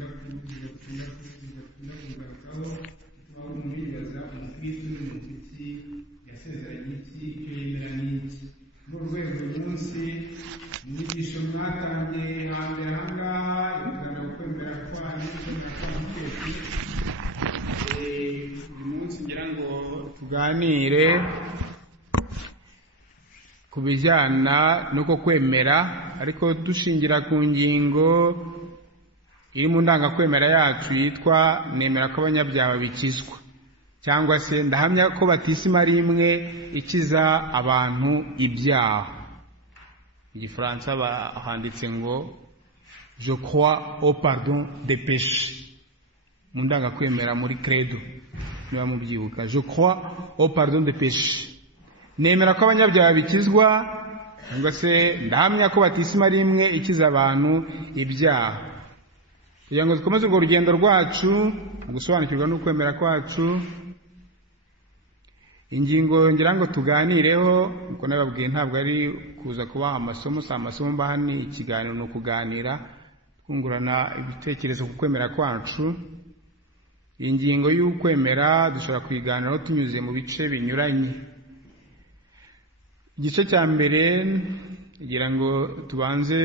bakunda kugarukaho aho umwibaza umukristo n'umushyitsi yasezeranye iki icyo yemera n'iki mu rwego uyu munsi inyigisho mwatangiye hambere aha ngaha ibiganiro kwemera kwanyu kwemera kwanyu twese uyu munsi ngira ngo tuganire ku bijyana n'uko kwemera ariko dushingira ku ngingo iri mu ndangakwemera yacu yitwa nemera ko abanyabyaha bikizwa cyangwa se ndahamya ko batisima ari imwe ikiza abantu ibyaha. Mu Gifaransa handitse ngo je crois au pardon des péchés mu ndangakwemera muri credo niba mubyibuka je crois au pardon des péchés. Nemera ko abanyabyaha bikizwa cyangwa se ndahamya ko batisima ari imwe ikiza abantu ibyaha. Kugira ngo dukomeze urwo rugendo rwacu mu gusobanukirwa no kwemera kwacu, ingingo ngira ngo tuganireho uko nababwiye ntabwo ari kuza kubaha amasomo, si amasomo mbaha, ni ikiganiro, ni ukuganira twungurana ibitekerezo ku kwemera kwacu. Ingingo y'ukwemera dushobora kuyiganiraho tunyuze mu bice binyuranye. Igice cya mbere ngira ngo tubanze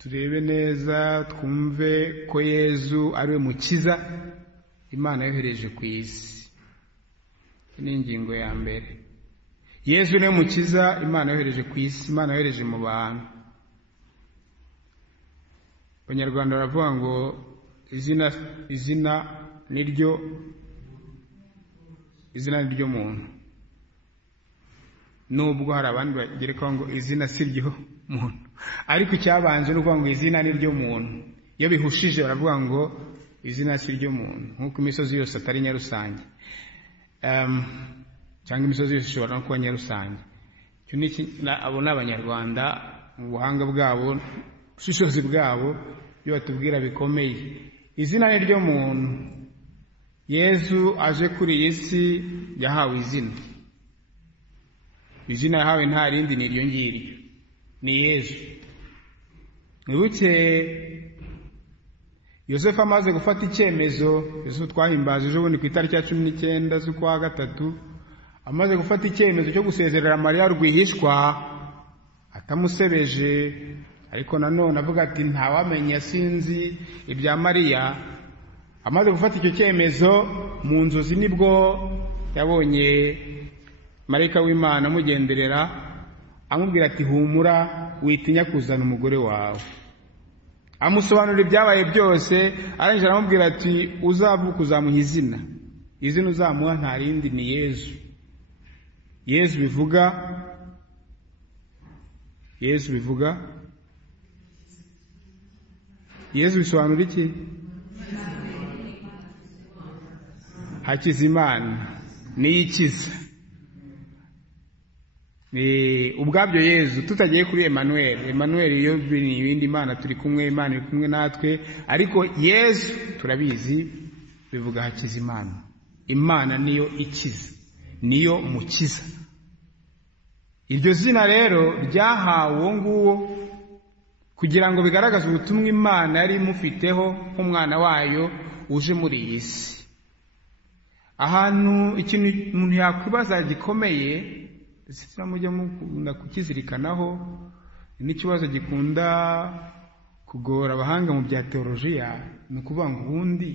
turebe neza twumve ko Yezu ari we mukiza Imana yohereje ku isi. Ni ingingo ya mbere. Yezu ni we mukiza Imana yohereje ku isi, Imana yohereje mu bantu. Abanyarwanda baravuga ngo izina niryo muntu, nubwo hari abandi bagerekaho ngo izina si ryo muntu, ariko icyabanje ni ukuvuga ngo izina ni ryo muntu. Iyo bihushije baravuga ngo izina si ryo muntu, nk'uko imisozi yose atari nyarusange, cyangwa imisozi yose ishobora no kuba nyarusange. Abo ni Abanyarwanda mu buhanga bwabo, ubushishozi bwabo, ibyo batubwira bikomeye. Izina ni ryo muntu. Yezu aje kuri iyi si yahawe izina. Izina yahawe nta rindi ni iryo ngiryo, ni Yezu. Mwibuke Yosefu amaze gufata icyemezo, Yosefu twahimbaje ejo bundi ku itariki ya 19 z'ukwa gatatu, amaze gufata icyemezo cyo gusezerera Mariya rwihishwa atamusebeje, ariko nanone avuga ati ntawamenya sinzi ibya Mariya. Amaze gufata icyo cyemezo, mu nzozi nibwo yabonye marayika w'Imana amugenderera amubwira ati humura witinya kuzana umugore wawe. Amusobanurira ibyabaye byose, arangije aramubwira ati uzavuka uzamuha izina uzamuha nta rindi ni Yezu. Yezu bisobanura iki? Hakizimana niyo ikiza. Ubwabyo Yezu, tutagiye kuri Emmanuel iyo ni ibindi Imana turi kumwe, Imana iri kumwe natwe, ariko Yezu turabizi bivuga Hakizimana. Imana niyo ikiza, niyo mukiza. Iryo zina rero ryahawe uwo nguwo kugira ngo bigaragaze ubutumwa Imana yari imufiteho nk'umwana wayo uje muri iyi si. Ahantu ikintu umuntu yakwibaza gikomeye, mujya mukunda kukizirikanaho, n'ikibazo gikunda kugora abahanga mu bya teolojiya, ni ukuvuga ngo ubundi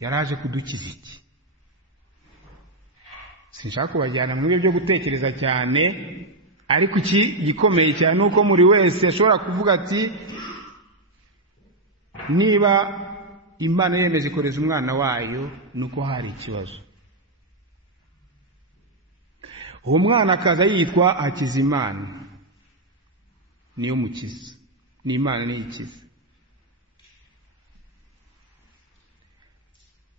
yaraje kudukiza iki? Sinshaka kubajyana mu byo gutekereza cyane, ariko iki gikomeye cyane nuko muri wese ashobora kuvuga ati niba Imana yemeje ikoreza umwana wayo nuko hari ikibazo. Uwo mwana akaza yitwa Hakizimana, niyo mukiza, ni Imana niyo ikiza.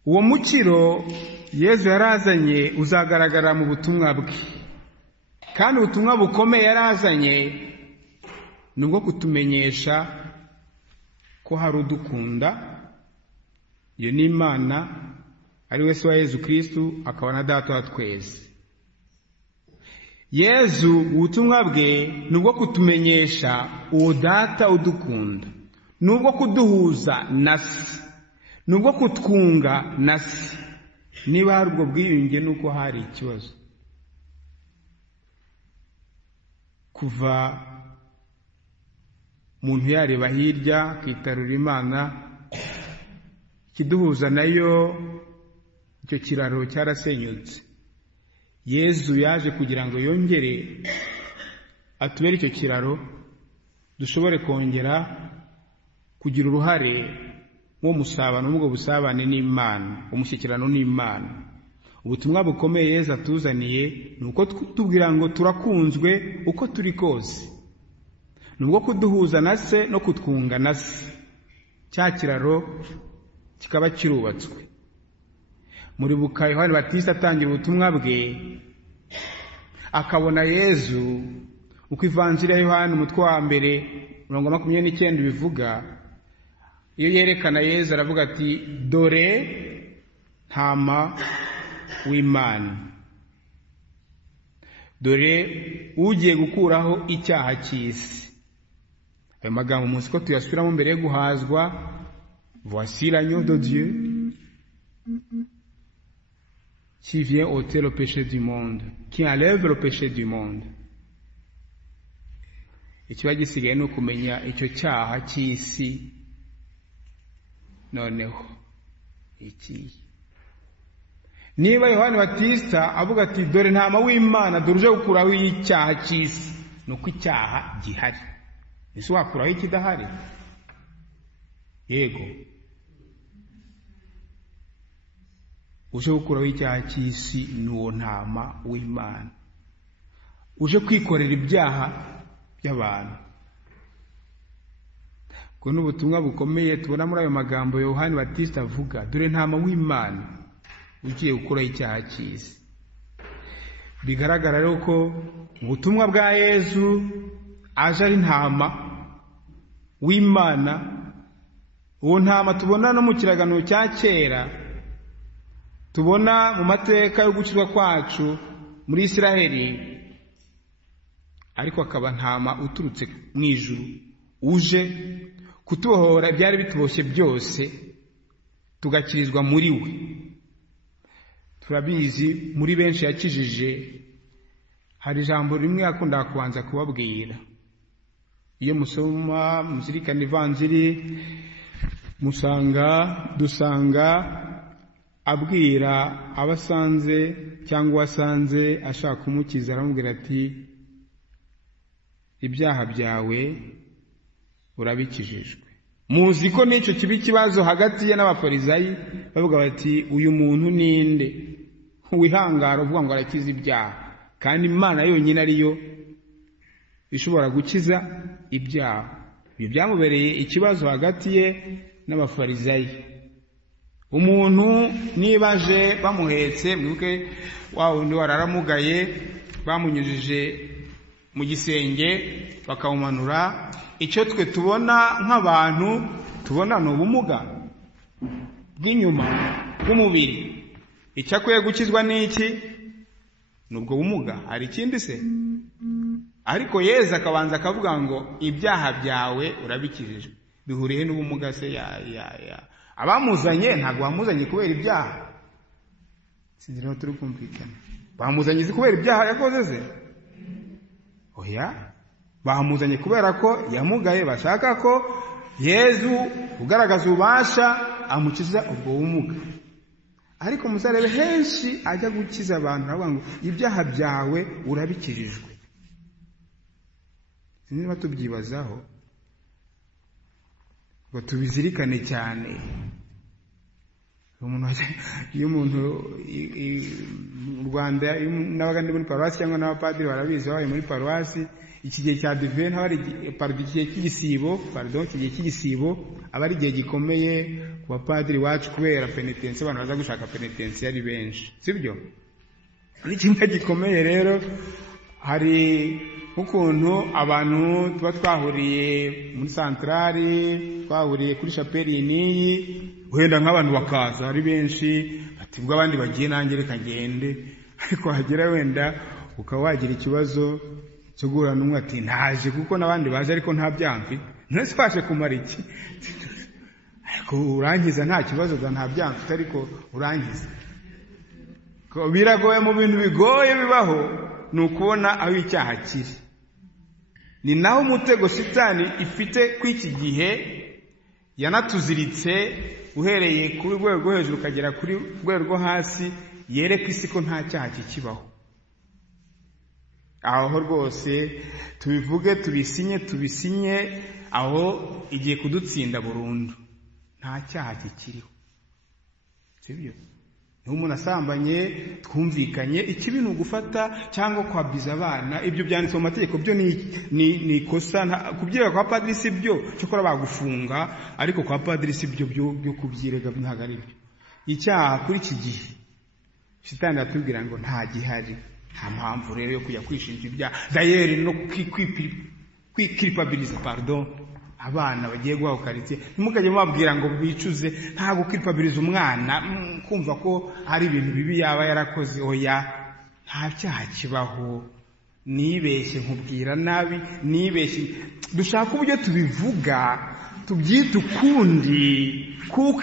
Uwo mukiro Yezu yarazanye uzagaragara mu butumwa bwe, kandi ubutumwa bukomeye yarazanye nubwo kutumenyesha ko hari udukunda. Iyo ni Imana, ari we se wa Yezu Kristo, akaba na Data wa twese. Yezu ubutumwa bwe nubwo kutumenyesha uwo Data udukunda, nubwo kuduhuza na se, nubwo kutwunga na se. Niba hari ubwo bwiyunge nuko hari ikibazo. Kuva umuntu yareba hirya akitarura Imana, ikiduhuza nayo icyo kiraro cyarasenyutse. Yezu yaje kugira ngo yongere atubere icyo kiraro, dushobore kongera kugira uruhare wo musabano, n'ubwo busabane n'Imana, umushyikirano n'Imana. Ubutumwa bukomeye Yezu atuzaniye ni uko tubwira ngo turakunzwe uko turi kose, nubwo kuduhuza na se no kutwunga na se. Cya kiraro kikaba kirubatswe. Muri buka Yohani Batista atangira ubutumwa bwe, akabona Yezu uko ivanjiri ya Yohani umutwe wa mbere 29 bivuga. Iyo yerekana Yezu aravuga ati, dore ntama w'Imana, dore ugiye gukuraho icyaha cy'isi. Ayo magambo munsi ko tuyasubiramo mbere yo guhazwa. Voici l'agneau de Dieu qui vient ôter le péché du monde, qui enlève le péché du monde. Ikiba gisigaye ni ukumenya icyo cyaha cy'isi noneho iki. Niba Yohani Batista avuga ati, dore ntama w'Imana, dore uje gukuraho icyaha cy'isi, nuko icyaha gihari. Ese wakuraho ikidahari? Yego, uje gukuraho icyaha cy'isi n'uwo ntama w'Imana, uje kwikorera ibyaha by'abantu. Ubwo ni ubutumwa bukomeye tubona muri ayo magambo Yohani Batista avuga, dore ntama w'Imana ugiye gukuraho icyaha cy'isi. Bigaragara rero ko ubutumwa bwa Yezu aje ari ntama w'Imana. Uwo ntama tubona no mu kiragano cya kera, tubona mu mateka yo gukizwa kwacu muri Isiraheli, ariko akaba ntama uturutse mu ijuru, uje kutubohora ibyari bituboshye byose, tugakirizwa muri we. Turabizi muri benshi yakijije. Hari ijambo rimwe yakunda kubanza kubabwira. Iyo musoma muzirikana ivanjiri, dusanga abwira abasanze cyangwa asanze ashaka kumukiza, aramubwira ati, ibyaha byawe urabikijijwe. Muzi ko n'icyo kibi kibazo hagati ye n'abafarisayi, bavuga bati, uyu muntu ninde wihangara uvuga ngo arakiza ibyaha, kandi Imana yonyine ariyo ishobora gukiza ibyaha. Ibyo byamubereye ikibazo hagati ye n'abafarisayi. Umuntu niba aje bamuhetse, mwibuke wa wundi wararamugaye, bamunyujije mu gisenge bakamumanura, icyo twe tubona nk'abantu tubona ni ubumuga bw'inyuma bw'umubiri. Icyo akwiye gukizwa n'iki? Nubwo bumuga. Hari ikindi se? Ariko Yezu akabanza akavuga ngo ibyaha byawe urabikijijwe. Bihuriye n'ubumuga se? Abamuzanye ntabwo bamuzanye kubera ibyaha. Sinzi niba turi kumvikana. Bamuzanye kubera ibyaha yakoze se? Oya, bamuzanye kubera ko yamugaye, bashaka ko Yezu ugaragaza ububasha amukiza ubwo bumuga. Ariko muzarebe henshi ajya gukiza abantu aravuga ngo ibyaha byawe urabikijijwe. Sinzi niba tubyibazaho ngo tubizirikane cyane. Iyo umuntu mu Rwanda n'abaga ndi muri paruwasi cyangwa n'abapadiri barabizi, babaye muri paruwasi, iki gihe cya Advent haba ari igihe cy'igisibo, aba ari igihe gikomeye ku bapadiri wacu kubera penitensi, abantu baza gushaka penitensi ari benshi, sibyo? Ni kimwe gikomeye rero. Hari nk'ukuntu abantu tuba twahuriye muri santrari, twahuriye kuri shapeli n'iyi, wenda nk'abantu bakaza ari benshi, ati ubwo abandi bagiye nanjye reka ngende. Ariko hagera wenda ukaba wagira ikibazo cyo guhura n'umwe ati ntaje kuko n'abandi baje ariko nta byaha mfite, ntese fashe kumara iki ariko urangiza nta kibazo nta byanze ariko urangiza ko biragoye mu bintu bigoye bibaho ni ukubona aho icyaha kiri ni naho umutego Satani ifite kw'iki gihe yanatuziritse uhereye kuri rwego rwo hejuru ukagera kuri rwego rwo hasi yereka isi ko nta cyaha kikibaho aho rwose tubivuge tubisinye aho igiye kudutsinda burundu nta cyaha kikiriho sibyo niho umuntu asambanye twumvikanye ikibi ni ugufata cyangwa kwabiza abana ibyo byanditse mu mategeko byo ni ikosa kubyirega kwa padiri si byo cyokora bagufunga ariko kwa padiri si byo byo kubyirega ntabwo ari byo icyaha kuri iki gihe Satani atubwira ngo nta gihari nta mpamvu rero yo kujya kwishinja ibyaha dayeri no kwikiripabiliza abana bagiye guha ukaritie ntimukajye mubabwira ngo bicuze nta gukiripabiliza umwana kumva ko hari ibintu bibi yaba yarakoze oya nta cyaha kibaho nibeshye nkubwira nabi nibeshye dushaka uburyo tubivuga tubyita ukundi kuko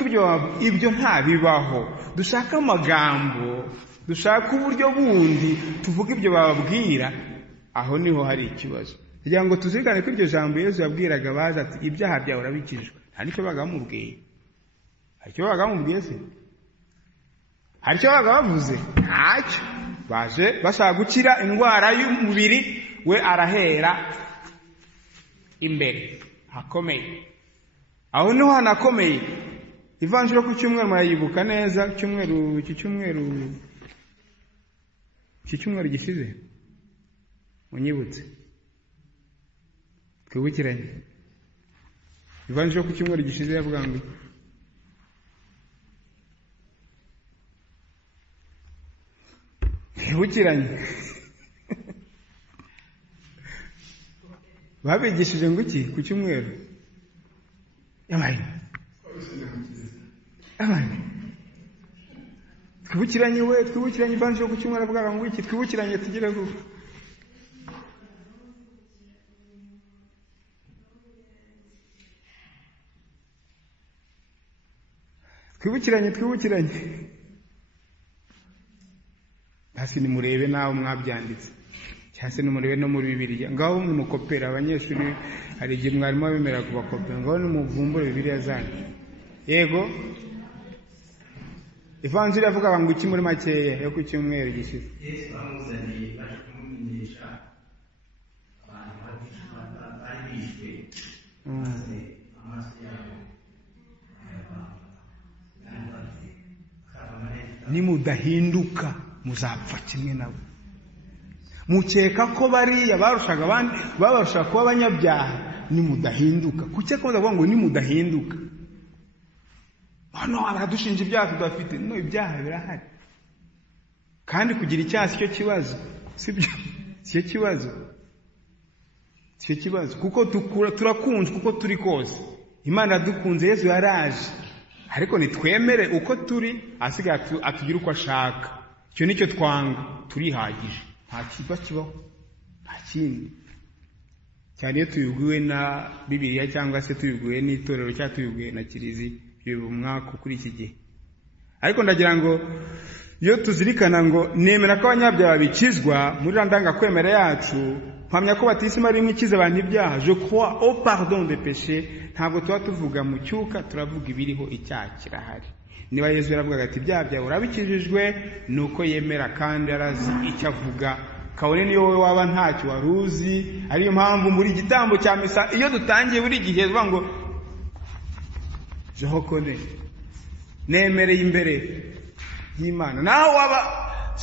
ibyo nta bibaho dushaka amagambo dushaka uburyo bundi tuvuga ibyo bababwira aho niho hari ikibazo kugira ngo tuzirikane ko iryo jambo Yesu yabwiraga baza ati ibyaha byawe urabikijwe nta nicyo bagamubwiye hari icyo bagamubwiye se hari icyo bagabavuze ntacyo baje bashaka gukira indwara y'umubiri we arahera imbere hakomeye aho niho hanakomeye ivanjiro ku cyumweru murayibuka neza iki cyumweru gishize munyibutse twibukiranye ivanjiro ku cyumweru gishize yavuga ngo twibukiranye babigishije ngo iki ku cyumweru yabaye twibukiranye ivanjiro ku cyumweru avuga ngo iki twibukiranye tugire ngo twibukiranye hasi nimurebe nawe mwabyanditse cyangwa se nimurebe no muri Bibiliya ngaho nimukopera abanyeshuri hari igihe mwarimu abemera kubakopera ngaho nimuvumbure Bibiliya zanyu yego ivanjiri avuga ngo iki muri makeya yo ku cyumweru gishize Yesu amuzaniye baje kumumenyesha abantu bari bishwe maze amaso yabo nimudahinduka muzapfa kimwe nabo mukeka ko bariya barushaga abandi babasha kuba abanyabyaha nimudahinduka kuki akomeza kuvuga ngo nimudahinduka hano aradushinja ibyaha tudafite no ibyaha birahari kandi kugira icyaha sicyo kibazo sibyo sicyo kibazo kuko turakunze kuko turi kose Imana yadukunze Yesu yaraje ariko nitwemere uko turi asigaye atugira uko ashaka icyo nicyo twanga turihagije nta kiba kibaho nta kindi cyane iyo tuyibwiwe na Bibiliya cyangwa se tuyibwiwe n'itorero cyangwa tuyibwiwe na Kiliziya ibyo umwaka kuri iki gihe ariko ndagira ngo iyo tuzirikana ngo nemera ko abanyabyaha bikizwa muri randanga kwemera yacu mpamya ko batisima rimwe ikiza abantu ibyaha je crois au pardon des péchés ntabwo tuba tuvuga mu cyuka turavuga ibiriho icyaha kirahari niba Yesu yaravugaga ati ibyaha byawe urabikijijwe nuko yemera kandi arazi icyo avuga kabone niyo wowe waba ntacyo waruzi ariyo mpamvu muri igitambo cya misa iyo dutangiye buri gihe vuga ngo je reconnais nemereye imbere y'Imana naho waba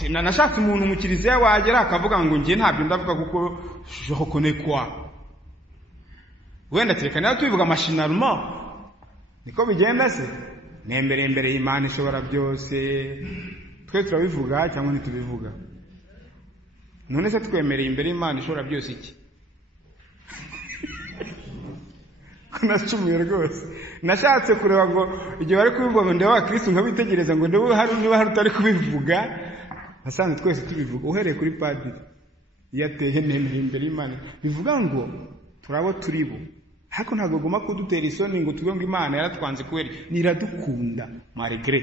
nashatse umuntu mu Kiliziya wagera akavuga ngo ngiye ntabyo ndavuga kuko je reconnais quoi wenda terekana tubivuga machinalement niko bigenda se nemereye imbere y'Imana ishobora byose twe turabivuga cyangwa ntitubivuga none se twemereye imbere y'Imana ishobora byose iki kunacumuye rwose nashatse kureba ngo igihe bari kubivuga ngo ndeba Kristo nkabitegereza ngo ndebe niba hari utari kubivuga nasanze twese tubivuga uhereye kuri padiri yateye nemera imbere y'Imana bivuga ngo turabo turibo ariko ntabwo agomba kudutera isoni ngo tuvuge ngo Imana yaratwanze kubera niradukunda malgré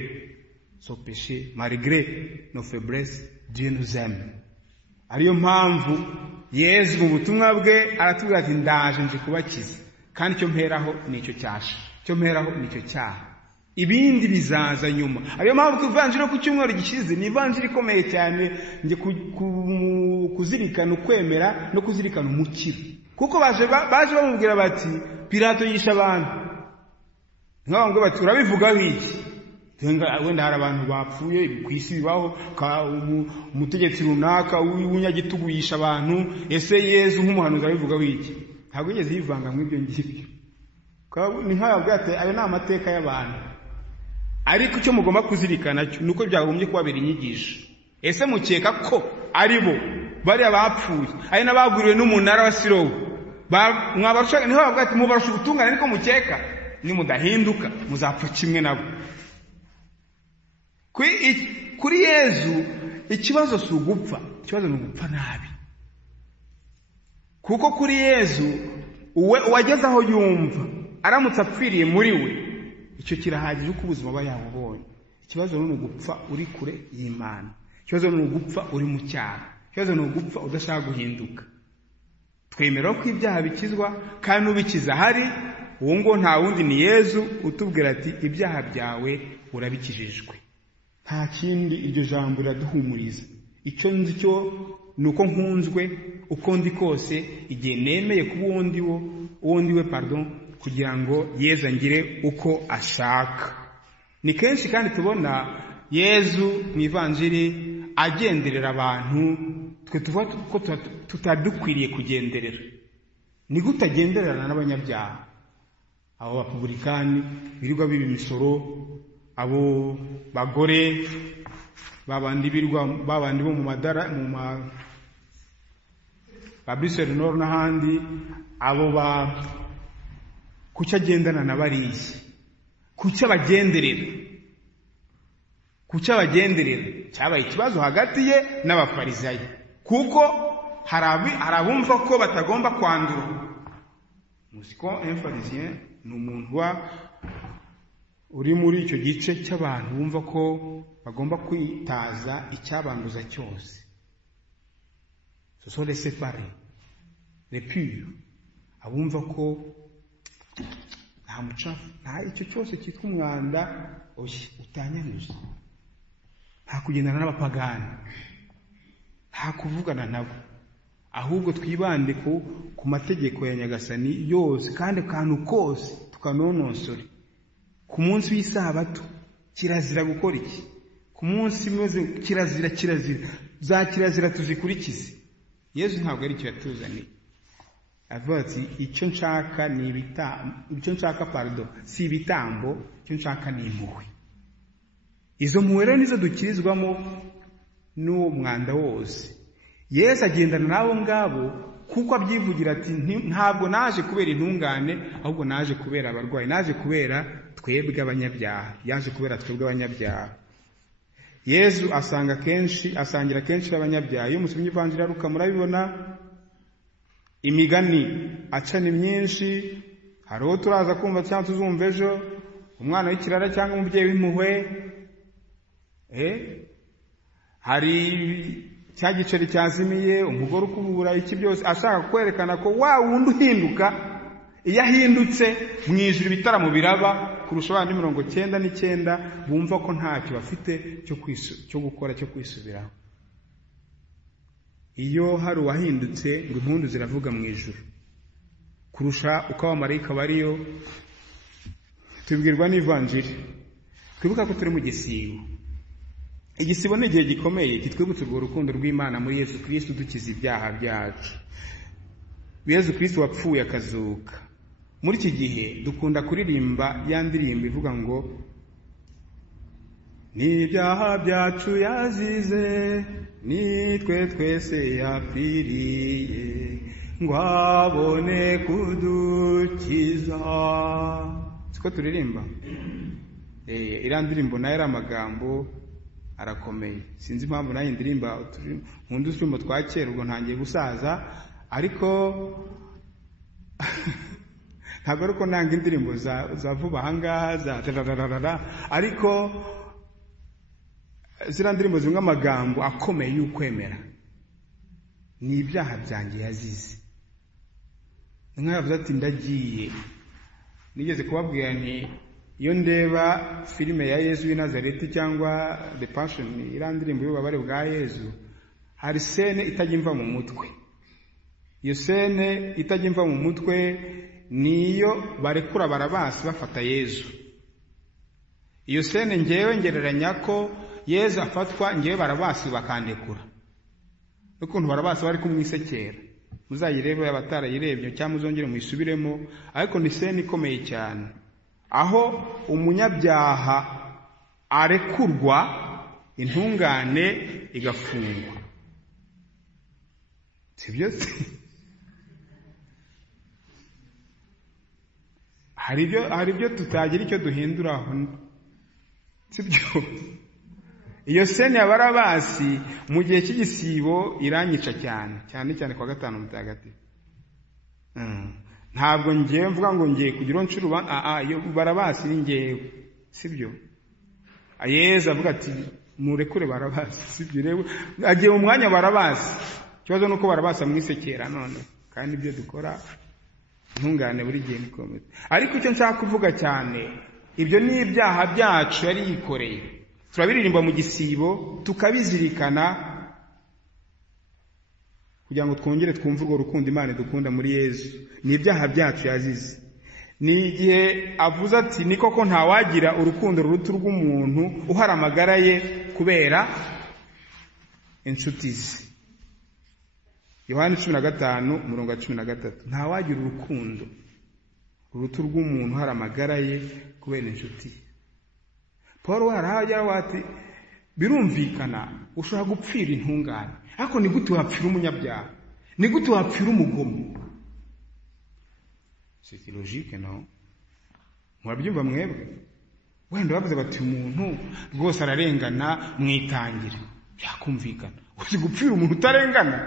son péché, malgré nos faiblesses, Dieu nous aime. Ariyo mpamvu Yesu mu butumwa bwe aratubwira ati ndaje nje kubakiza, kandi icyo mperaho nicyo cyasha, icyo mperaho nicyo cyaha, ibindi bizaza nyuma. Ariyo mpamvu ivanjiri ku cyumweru gishize ni ivanjiri ikomeye cyane, nje kuzirikana ukwemera no kuzirikana umukiro, kuko baje bamubwira bati Pilato yisha abantu, ngo bati urabivuga iki? Wenda hari abantu bapfuye ku isi bibaho, umutegetsi runaka w'unyagitugu yisha abantu, ese Yesu nk'umuhanuzi abivuga wiki? Ntabwo yigeze yivanga mu ibyo ngibyo. Ni nk'aho ati ayo ni amateka y'abantu, ariko icyo mugomba kuzirikana nuko byagombye kubabera inyigisho. Ese mukeka ko ari bo bari abapfuye, ari n'abaguriwe n'umunara wa Silowe, mwabarusha niho bavuga ati mubarusha ubutungane, ariko mukeka nimudahinduka muzapfa kimwe nabo. Kuri Yesu ikibazo si ugupfa, ikibazo ni ugupfa nabi. Kuko kuri Yesu uwageze aho yumva aramutse apfiriye muri we, icyo kirahagije uko ubuzima aba yabubonye. Ikibazo ni ugupfa uri kure y'Imana, ikibazo ni ugupfa uri mu cyaha, ikibazo ni ugupfa udashaka guhinduka. Twemera ko ibyaha bikizwa, kandi ubikiza hari uwo ngo nta wundi ni Yesu utubwira ati ibyaha byawe urabikijijwe. Nta kindi iryo jambo riraduhumuriza. Icyo nzi cyo nuko nkunzwe uko ndi kose, igihe nemeye kuba uwo ndiwe kugira ngo Yesu angire uko ashaka. Ni kenshi kandi tubona Yesu mu ivanjiri agenderera abantu twe tuvuga ko tutadukwiriye kugenderera. Ni gute agenderana n'abanyabyaha? Abo bapublikani birirwa biba imisoro, abo bagore babandi bo mu madara ba Bruxelles Nord n'ahandi, abo kucya agendana na bariya, kucya bagenderera cyabaye ikibazo hagati ye n'abafarisayo, kuko hari abumva ko batagomba kwandura. Musiko un pharisien ni umuntu uri muri icyo gice cy'abantu bumva ko bagomba kwitaza icyabanduza cyose. Ce sont les séparés, les purs, abumva ko nta mucafu, nta icyo cyose cyitwa umwanda utanyanyuza, nta kugendana n'abapagani, nta kuvugana nabo, ahubwo twibande ku mategeko ya Nyagasani yose, kandi akantu kose tukanonosore. Ku munsi w'isabato kirazira gukora iki? Ku munsi meze kirazira za kirazira tuzikurikize. Yesu ntabwo ari cyo yatuzaniye. Avuga ati icyo nshaka ni si ibitambo, icyo nshaka ni impuhwe. Izo mpuhwe rero nizo dukirizwamo n'uwo mwanda wose. Yesu agendana nabo ngabo kuko abyivugira ati ntabwo naje kubera intungane, ahubwo naje kubera abarwayi, naje kubera twebwe abanyabyaha, yaje kubera twebwe abanyabyaha. Yesu asangira kenshi n'abanyabyaha. Iyo musomye ivanjiri Luka murabibona, imigani acana myinshi. Hari uwo turaza kumva cyangwa tuzumva ejo, umwana w'ikirara cyangwa umubyeyi w'impuhwe, hari cya giceri cyazimiye, umugore ukubura, iki byose ashaka kwerekana ko wa wundi uhinduka, iyo ahindutse mu ijuru ibitaramo biraba kurusha abandi 99 bumva ko ntacyo bafite cyo gukora cyo kwisubiraho. Iyo hari uwahindutse ngo impundu ziravuga mu ijuru kurusha uko abamarayika bariyo. Tubwirwa n'ivanjiri, twibuka ko turi mu gisibo. Igisibo ni igihe gikomeye kitwibutsa urwo rukundo rw'Imana muri Yesu Kristo dukiza ibyaha byacu. Yesu Kristo wapfuye akazuka. Muri iki gihe dukunda kuririmba ya ndirimbo ivuga ngo ni ibyaha byacu yazize, ni twe twese yapfiriye, ngo abone kudukiza. Siko turirimba? Iriya ndirimbo nayo ari amagambo arakomeye. Sinzi impamvu nayo ndirimba nkunda uturirimbo twa kera, ubwo ntangiye gusaza, ariko ntabwo ari uko nanga indirimbo za vuba ahangaha za ariko ziriya ndirimbo zimwe amagambo akomeye y'ukwemera ni ibyaha byanjye yazize. Inka yavuze ati ndagiye. Nigeze kubabwira nti iyo ndeba filime ya Yesu w'i Nazareti cyangwa The Passion, iriya ndirimbo y'ububabare bwa Yesu, hari sene itajya imva mu mutwe. Iyo sene itajya imva mu mutwe niyo barekura Barabasi bafata Yesu. Iyo sene ngewe ngereranya ko Yesu afatwa, ngewe Barabasi bakandekura. Ukuntu Barabasi bari kumwisekera, muzayirebe abatarayirebye cyangwa muzongere muyisubiremo, ariko ni sene ikomeye cyane, aho umunyabyaha arekurwa, intungane igafungwa. Sibyo se? hari ibyo tutagira icyo duhinduraho, sibyo? Iyo sene ya Barabasi mu gihe cy'igisibo iranyica cyane cyane kwa gatanu mutagatifu. Ntabwo ngiye mvuga ngo ngiye kugira ncuru iyo Barabasi ni ngewe, sibyo? Yesu avuga ati murekure Barabasi, sibyo? Rero agiye mu mwanya Barabasi. Kibazo nuko Barabasi amwisekera none, kandi ibyo dukora ntungane buri gihe nikomeze. Ariko icyo nshaka kuvuga cyane, ibyo ni ibyaha byacu yari yikoreye. Turabiririmba mu gisibo tukabizirikana kugira ngo twongere twumve urwo rukundo Imana dukunda muri Yesu. Ni ibyaha byacu yazize. Ni igihe avuze ati ni koko ntawagira urukundo ruruta rw'umuntu uhara amagara ye kubera inshuti ze. Yohana 15:13. Ntawagira urukundo ruruta rw'umuntu uhara amagara ye kubera inshuti ye. Paul warahajya wati birumvikana ushobora gupfira intungane, ariko ni gute wapfira umunyabyaha? Ni gute wapfira umugomo? C'est logique, non? Murabyumva mwebwe? Wenda bavuze bati umuntu rwose ararengana mwitangire, byakumvikana. Uzi gupfira umuntu utarengana?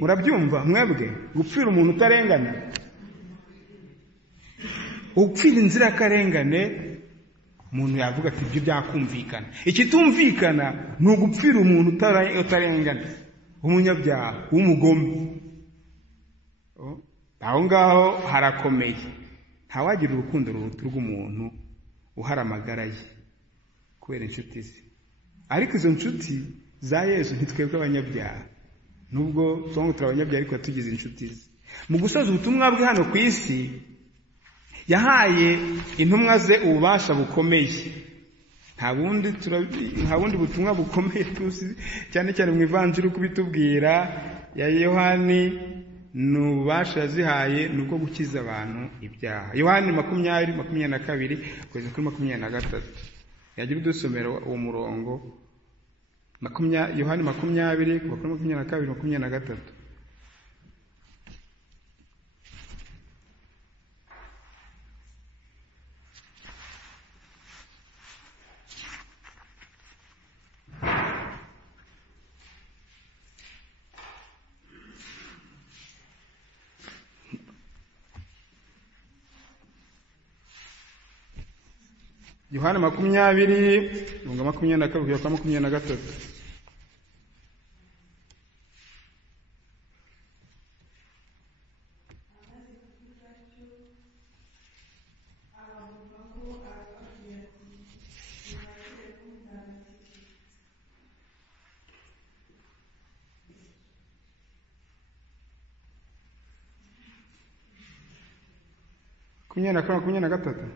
Murabyumva mwebwe? Gupfira umuntu utarengana, upfira inzirakarengane, umuntu yavuga ati ibyo byakumvikana. Ikitumvikana ni ugupfira umuntu utarengana, umunyabyaha w'umugome. Aho ngaho harakomeye. Ntawagira urukundo ruruta rw'umuntu uhara amagara ye kubera inshuti ze. Ariko izo nshuti za Yesu ntitwebwe abanyabyaha, nubwo turi abanyabyaha ariko tugize inshuti ze. Mu gusoza ubutumwa bwe hano ku isi, yahaye intumwa ze ububasha bukomeye. Nta bundi butumwa bukomeye tuzi, cyane cyane mu Ivanjiri kubitubwira ya Yohani, ni ububasha yazihaye nubwo gukiza abantu ibyaha. Yohani 20:22 kugeza kuri 23. Yagira udusomera uwo murongo Yohani 20 kuva kuri 22 23. Yohana 20:22 kugeza kuri 23. Makumyabiri na gatatu.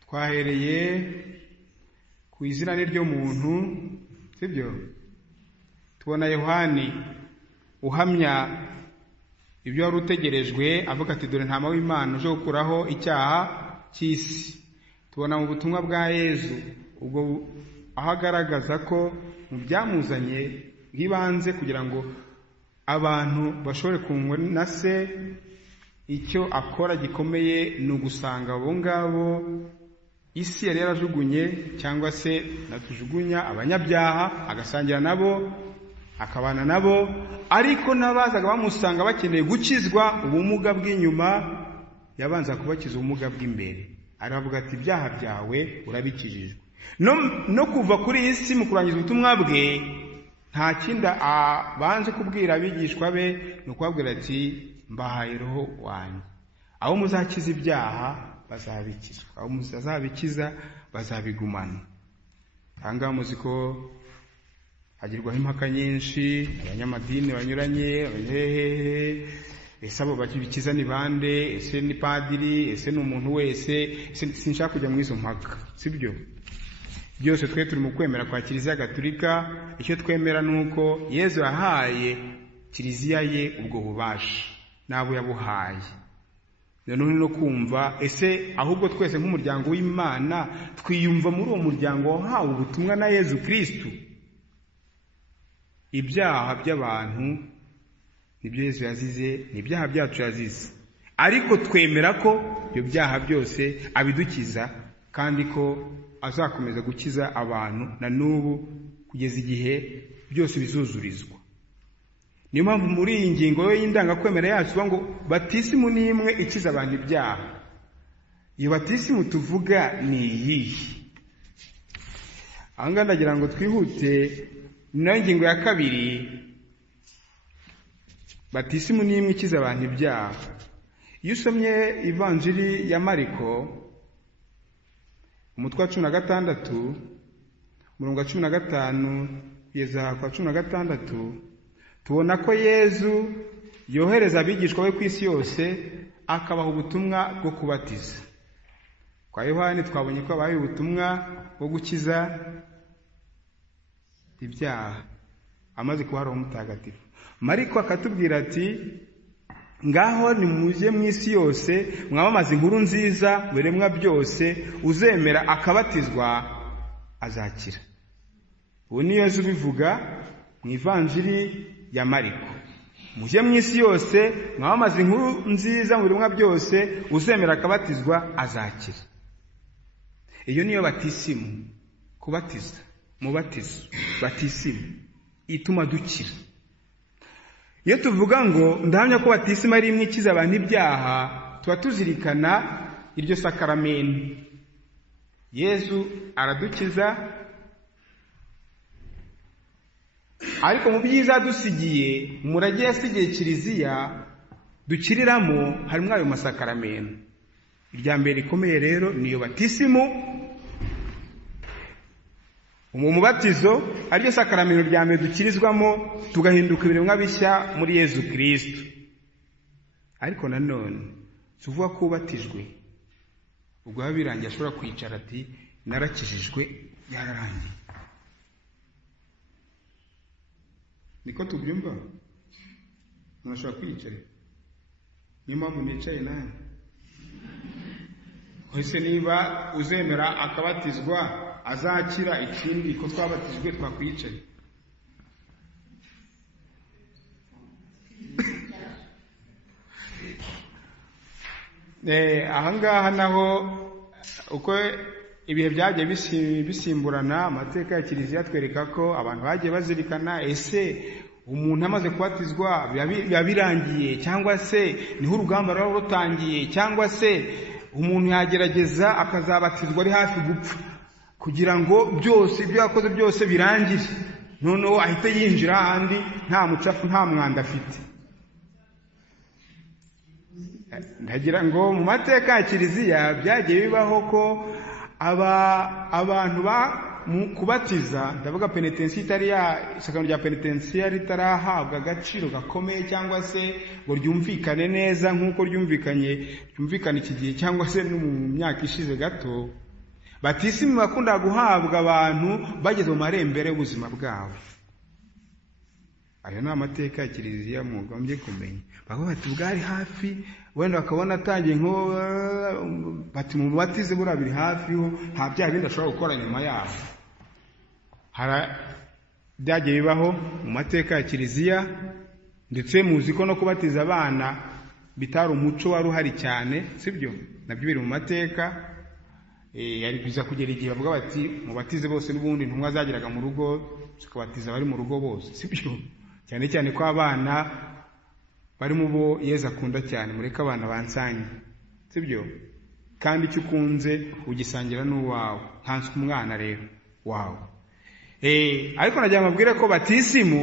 Twahereye ku izina ryo muntu, sibyo? Tubona Yohani uhamya ibyo wari utegerejwe, avuga ati dore ntama w'Imana uje gukuraho icyaha cy'isi. Tubona mu butumwa bwa Yesu ubwo aho agaragaza ko mu byamuzanye nk'ibanze kugira ngo abantu bashobore kungwa na se icyo akora gikomeye ni ugusanga abo ngabo isi yari yarajugunye cyangwa se natujugunya abanyabyaha, agasangira nabo, akabana nabo, ariko n'abazaga bamusanga bakeneye gukizwa ubumuga bw'inyuma, yabanza kubakiza ubumuga bw'imbere. Aravuga ati ibyaha byawe urabikijijwe. No kuva kuri iyi si mu kurangiza ubutumwa bwe, nta kindi abanze kubwira abigishwa be, ni ukubabwira ati mbahaye roho wanjye, abo muzakiza ibyaha bazabikizwa, abo muzabikiza bazabigumana. Ahangaha muzi ko hagirwaho impaka nyinshi, abanyamadini banyuranye, ese abo bakibikiza ni bande, ese ni padiri, ese ni umuntu wese, sinshaka kujya muri izo mpaka, sibyo? Byose twe turi mu kwemera kwa Kiliziya Gatolika. Icyo twemera ni uko Yezu yahaye Kiliziya ye ubwo bubasha, nabo yabuhaye. None no kumva ese ahubwo twese nk'umuryango w'Imana twiyumva muri uwo muryango wahawe ubutumwa na Yezu Kristo. Ibyaha by'abantu nibyo Yezu yazize, n'ibyaha byacu yazize, ariko twemera ko ibyo byaha byose abidukiza, kandi ko azakomeza gukiza abantu na n'ubu kugeza igihe byose bizuzurizwa. Niyo mpamvu muri iyi ngingo y'indangakwemera yacu ngo batisimu ni imwe ikiza abantu ibyaha. Iyo batisimu tuvuga ni iyihe? Ahangaha ndagira ngo twihute, nayo ingingo ya kabiri, batisimu ni imwe ikiza abantu ibyaha. Iyo usomye ivanjiri ya Mariko umutwe wa 16 umurongo wa 15 kugeza kwa 16, tubona ko Yezu yohereza abigishwa be ku isi yose akabaha ubutumwa bwo kubatiza. Kwa Yohani twabonye ko abaye ubutumwa bwo gukiza ibyaha amaze kuba Roho Mutagatifu. Mariko akatubwira ati ngaho nimuje mu isi yose mwamamaza inkuru nziza mu biremwa byose, uzemera akabatizwa azakira. Ubu ni Yezu bivuga mu ivanjiri ya Mariko. Muje mu isi yose mwamamaza inkuru nziza mu biremwa byose, uzemera akabatizwa azakira. Iyo niyo batisimu, kubatiza, mubatizo, batisimu ituma dukira. Iyo tuvuga ngo ndahamya ko batisimu ari imwe ikiza abantu ibyaha, tuba tuzirikana iryo sakaramento. Yezu aradukiza, ariko mu byiza dusigiye, umurage yasigiye Kiliziya dukiriramo harimo ayo masakaramento. Irya mbere rikomeye rero niyo batisimu, umubatizo ariyo sakaramento rya mbere dukirizwamo tugahinduka ibiremwa bishya muri Yezu Kristo. Ariko nanone tuvuga ko ubatijwe ubwo birangiye ashobora kwicara ati narakijijwe, yararangiye. Niko tubyumva? Mwashobora kwicara? Niyo mpamvu nicaye nanjye. Ese niba uzemera akabatizwa azakira, ikindi ko twabatijwe twakwicaye. Ahangaha naho uko ibihe byagiye bisimburana, amateka ya Kiliziya twereka ko abantu bagiye bazirikana ese umuntu amaze kubatizwa biba birangiye, cyangwa se niho urugamba ruba rutangiye, cyangwa se umuntu yagerageza akazabatizwa ari hafi gupfa kugira ngo byose ibyo yakoze byose birangire, noneho ahite yinjira ahandi nta mucafu nta mwanda afite. Ndagira ngo mu mateka ya Kiliziya byagiye bibaho ko abantu kubatiza, ndavuga penitensiya itari isakano rya penitensiya ritarahabwa agaciro gakomeye, cyangwa se ngo ryumvikane neza nk'uko ryumvikana iki gihe cyangwa se no mu myaka ishize gato. Batisimu bakunda guhabwa abantu bageze mu marembere y'ubuzima bwabo. Ayo ni amateka ya Kiliziya mugombye kumenya. Bako bati bwari hafi, wenda bakabona atangiye nko bati mu batize buri abiri hafi ho, nta byaha bindi ashobora gukora nyuma yaho. Byagiye bibaho mu mateka ya Kiliziya, ndetse muzi ko no kubatiza abana bitari umuco wari uhari cyane, sibyo? Nabyo biri mu mateka. Yari biza kugera igihe bavuga bati mubatize bose, n'ubundi ntumwa zageraga mu rugo zikabatiza bari mu rugo bose, sibyo? Cyane cyane ko abana bari mu bo Yesu akunda cyane, mureke abana bansange, sibyo? Kandi icyo ukunze ugisangira n'uwawe, ntanswe umwana rero wawe. Ariko nagira mabwire ko batisimu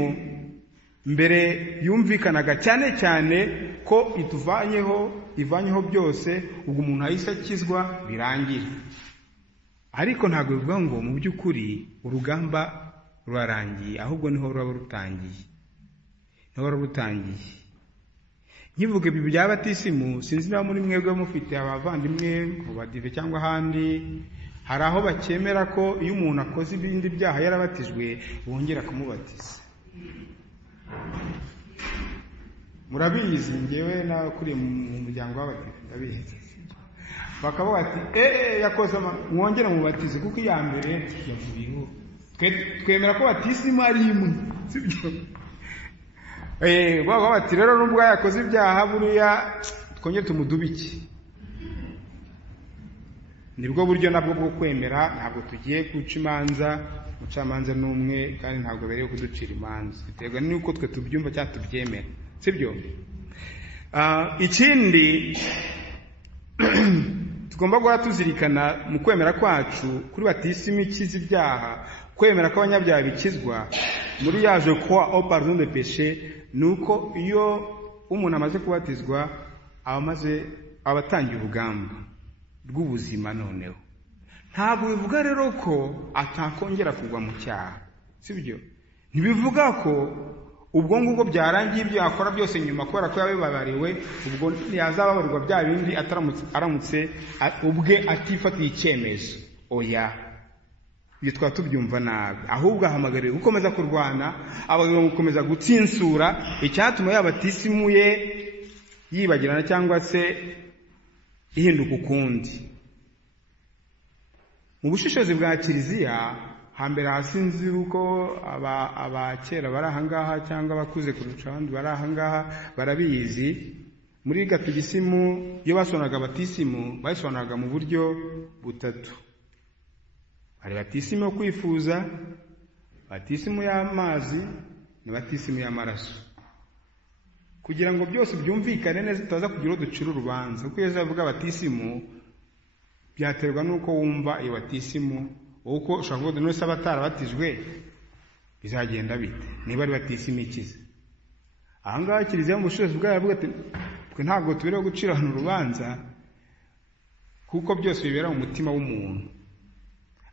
mbere yumvikanaga cyane cyane ko ivanyeho byose, ubwo umuntu ahise akizwa birangira. Ariko ntabwo bivuga ngo mu by'ukuri urugamba rurarangiye, ahubwo niho ruraba rutangiye. Nkivuga ibi bya batisimu, sinzi niba muri mwebwe mufite abavandimwe mu badive cyangwa ahandi, hari aho bakemera ko iyo umuntu akoze ibindi byaha yarabatijwe bongera kumubatiza. Murabizi, ngewe nakuriye mu muryango w'abadive ndabizi. Bakavuga ati yakoze mwongere mubatize kuko iya mbere yavuyeho. Twemera ko batisimu ari imwe, sibyo? Bavuga bati rero nubwo yakoze ibyaha buriya twongere tumudubike. Nibwo buryo nabwo bwo kwemera, ntabwo tugiye guca imanza, umucamanza n'umwe kandi ntabwo berewe kuducira imanza, biterwa n'uko twe tubyumva cyangwa tubyemera, sibyo? Ikindi tugomba guhora tuzirikana mu kwemera kwacu kuri batisimu ikiza ibyaha, kwemera ko abanyabyaha bikizwa muri yaje kwa au pardon de péché, nuko iyo umuntu amaze kubatizwa abatangiye urugamba rw'ubuzima. Noneho ntabwo bivuga rero ko atakongera kugwa mu cyaha, sibyo? Ntibivuga ko ubwo ngubwo byarangiye ibyo yakora byose nyuma kubera ko yabibabariwe, ubwo yazababarirwa bya bindi aramutse ubwe atifatiye icyemezo. Oya, ibyo twaba tubyumva nabi. Ahubwo ahamagariwe gukomeza kurwana, abagabo gukomeza gutsinsura icyatuma yabatisimu ye yibagirana cyangwa se ihinduka ukundi. Mu bushishozi bwa Kiliziya hambere hasinzi uko abakera bari ahangaha cyangwa abakuze kurusha abandi bari ahangaha barabizi. Muri gatolisimu iyo basonaga batisimu bayisonaga mu buryo butatu. Hari batisimu yo kwifuza, batisimu y'amazi na batisimu y'amaraso. Kugira ngo byose byumvikane neza tutaza kugira ducira urubanza, kuko Yesu avuga batisimu byaterwa nuko wumva iyo batisimu, uko ushaka kuvuga none se abatarabatijwe bizagenda bite niba ari batisimu ikiza. Ahangaha Kiliziya mu bushobozi bwayo avuga ati twe ntabwo tubereho gucirana urubanza kuko byose bibera mu mutima w'umuntu.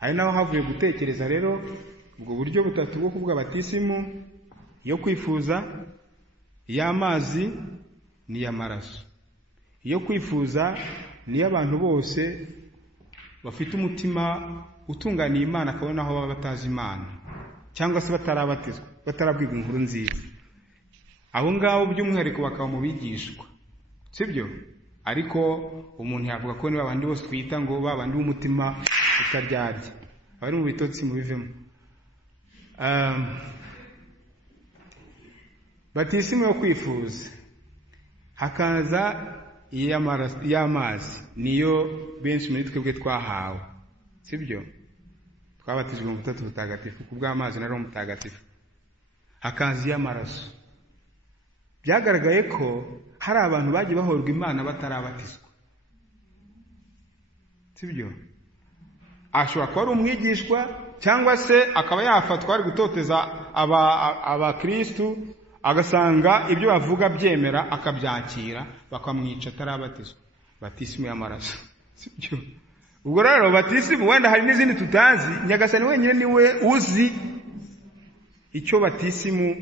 Ari naho havuye gutekereza rero ubwo buryo butatu bwo kuvuga batisimu yo kwifuza, iy'amazi n'iy'amaraso. Iyo kwifuza ni y'abantu bose bafite umutima utunganiye Imana, akabona aho baba batazi Imana cyangwa se batarabatizwa, batarabwirwa inkuru nziza. Abo ngabo by'umwihariko bakaba mu bigishwa, sibyo? Ariko umuntu yavuga ko ni babandi bose twita ngo babandi b'umutima utaryarya, abari mu bitotsi mu bivemo. Batisimu yo kwifuza, hakaza iy'amazi, niyo benshi muri twebwe twahawe, sibyo? Twabatijwe mu butatu butagatifu kubw'amazi na Roho Mutagatifu. Hakaza iy'amaraso. Byagaragaye ko hari abantu bagiye bahorwa Imana batarabatizwa, sibyo? Ashobora kuba ari umwigishwa cyangwa se akaba yafatwa ari gutoteza abakristu, agasanga ibyo bavuga byemera akabyakira, bakamwica atarabatizwa. Batisimu y'amaraso, sibyo? Ubwo rero batisimu wenda hari n'izindi tutazi, Nyagasani wenyine niwe uzi icyo batisimu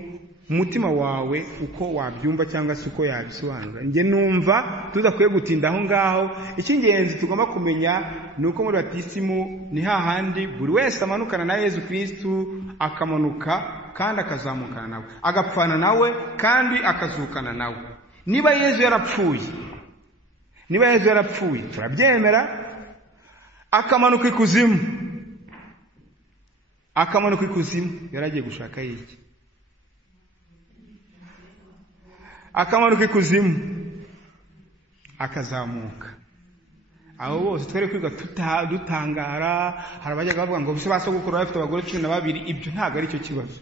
umutima wawe uko wabyumva cyangwa se uko yabisobanura. Nge numva tudakwiye gutinda aho ngaho. Icy'ingenzi tugomba kumenya ni uko muri batisimu ni hahandi buri wese amanukana na Yesu Kristu, akamanuka kandi akazamukana nawe, agapfana nawe kandi akazukana nawe. Niba Yesu yarapfuye turabyemera, akamanuka ikuzimu, yaragiye gushaka iki? Akamanuka ikuzimu akazamuka. Abo bose twere kwiga dutangara. Hari abajyaga bavuga ngo bise basogokuru bafite abagore 12. Ibyo ntabwo ari cyo kibazo.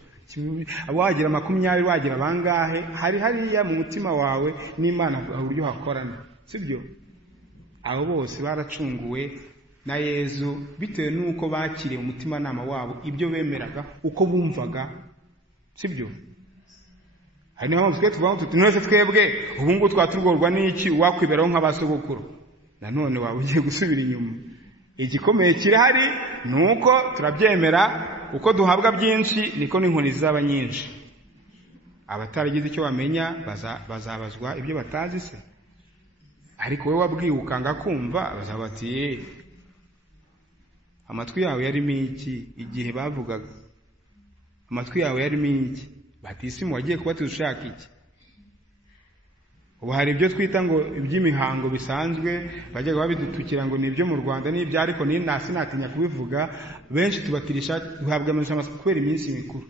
Wagira 20 wagira bangahe, hari hariya mu mutima wawe n'Imana uburyo hakorana, sibyo? Abo bose baracunguwe na Yezu bitewe nuko bakiriye umutima nama wabo ibyo bemeraga uko bumvaga, sibyo? Hari naho twe tuvuga tuti nose twebwe ubungu twaturgorwa n'iki wakwiberaho nk'abasogokuru. Nanone waba ugiye gusubira inyuma. Igikomeye kirahari nuko turabyemera, uko duhabwa byinshi niko n'inkoni zaba nyinshi. Abataragize icyo bamenya bazabazwa ibyo batazi se. Ariko we wabwiwukanga kumva bazabati amatwi yawe yarimo iki igihe bavugaga? Amatwi yawe yarimo iki? Batisimu wagiye kubatiza ushaka iki? Ubu hari ibyo twita ngo iby'imihango bisanzwe bajyaga babidutukira ngo nibyo mu Rwanda n'ibyo, ariko ni sinatinya kubivuga. Benshi tubatirisha duhabwa amasama kubera iminsi mikuru.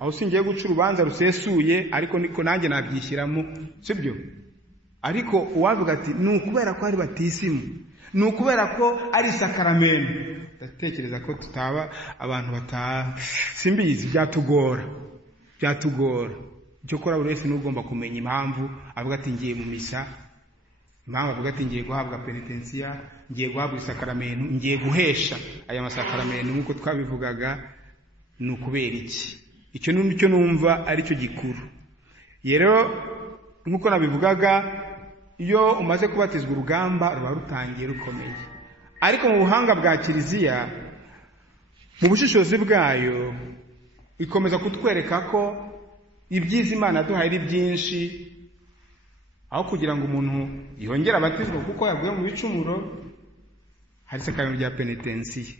Aho singiye guca urubanza rusesuye, ariko niko nanjye nabyishyiramo, sibyo? Ariko uwavuga ati nukubera ko ari batisimu, nukubera ko ari sakaramento, ndatekereza ko tutaba abantu simbizi, byatugora. Icyo kora buri wese n'ugomba kumenya impamvu avuga ati ngiye mu misa, impamvu avuga ati ngiye guhabwa penitensiya, ngiye guhabwa isakaramento, ngiye guhesha aya masakaramento nk'uko twabivugaga. Ni ukubera iki? Icyo n'icyo numva ari cyo gikuru. Rero nk'uko nabivugaga, iyo umaze kubatizwa urugamba ruba rutangiye rukomeye. Ariko mu buhanga bwa Kiliziya, mu bushishozi bwayo, ikomeza kutwereka ko ibyiza Imana duhaye ari byinshi, aho kugira ngo umuntu yongere abatizwe kuko yaguye mu bicumuro. Hari sakaramento rya penitensiya.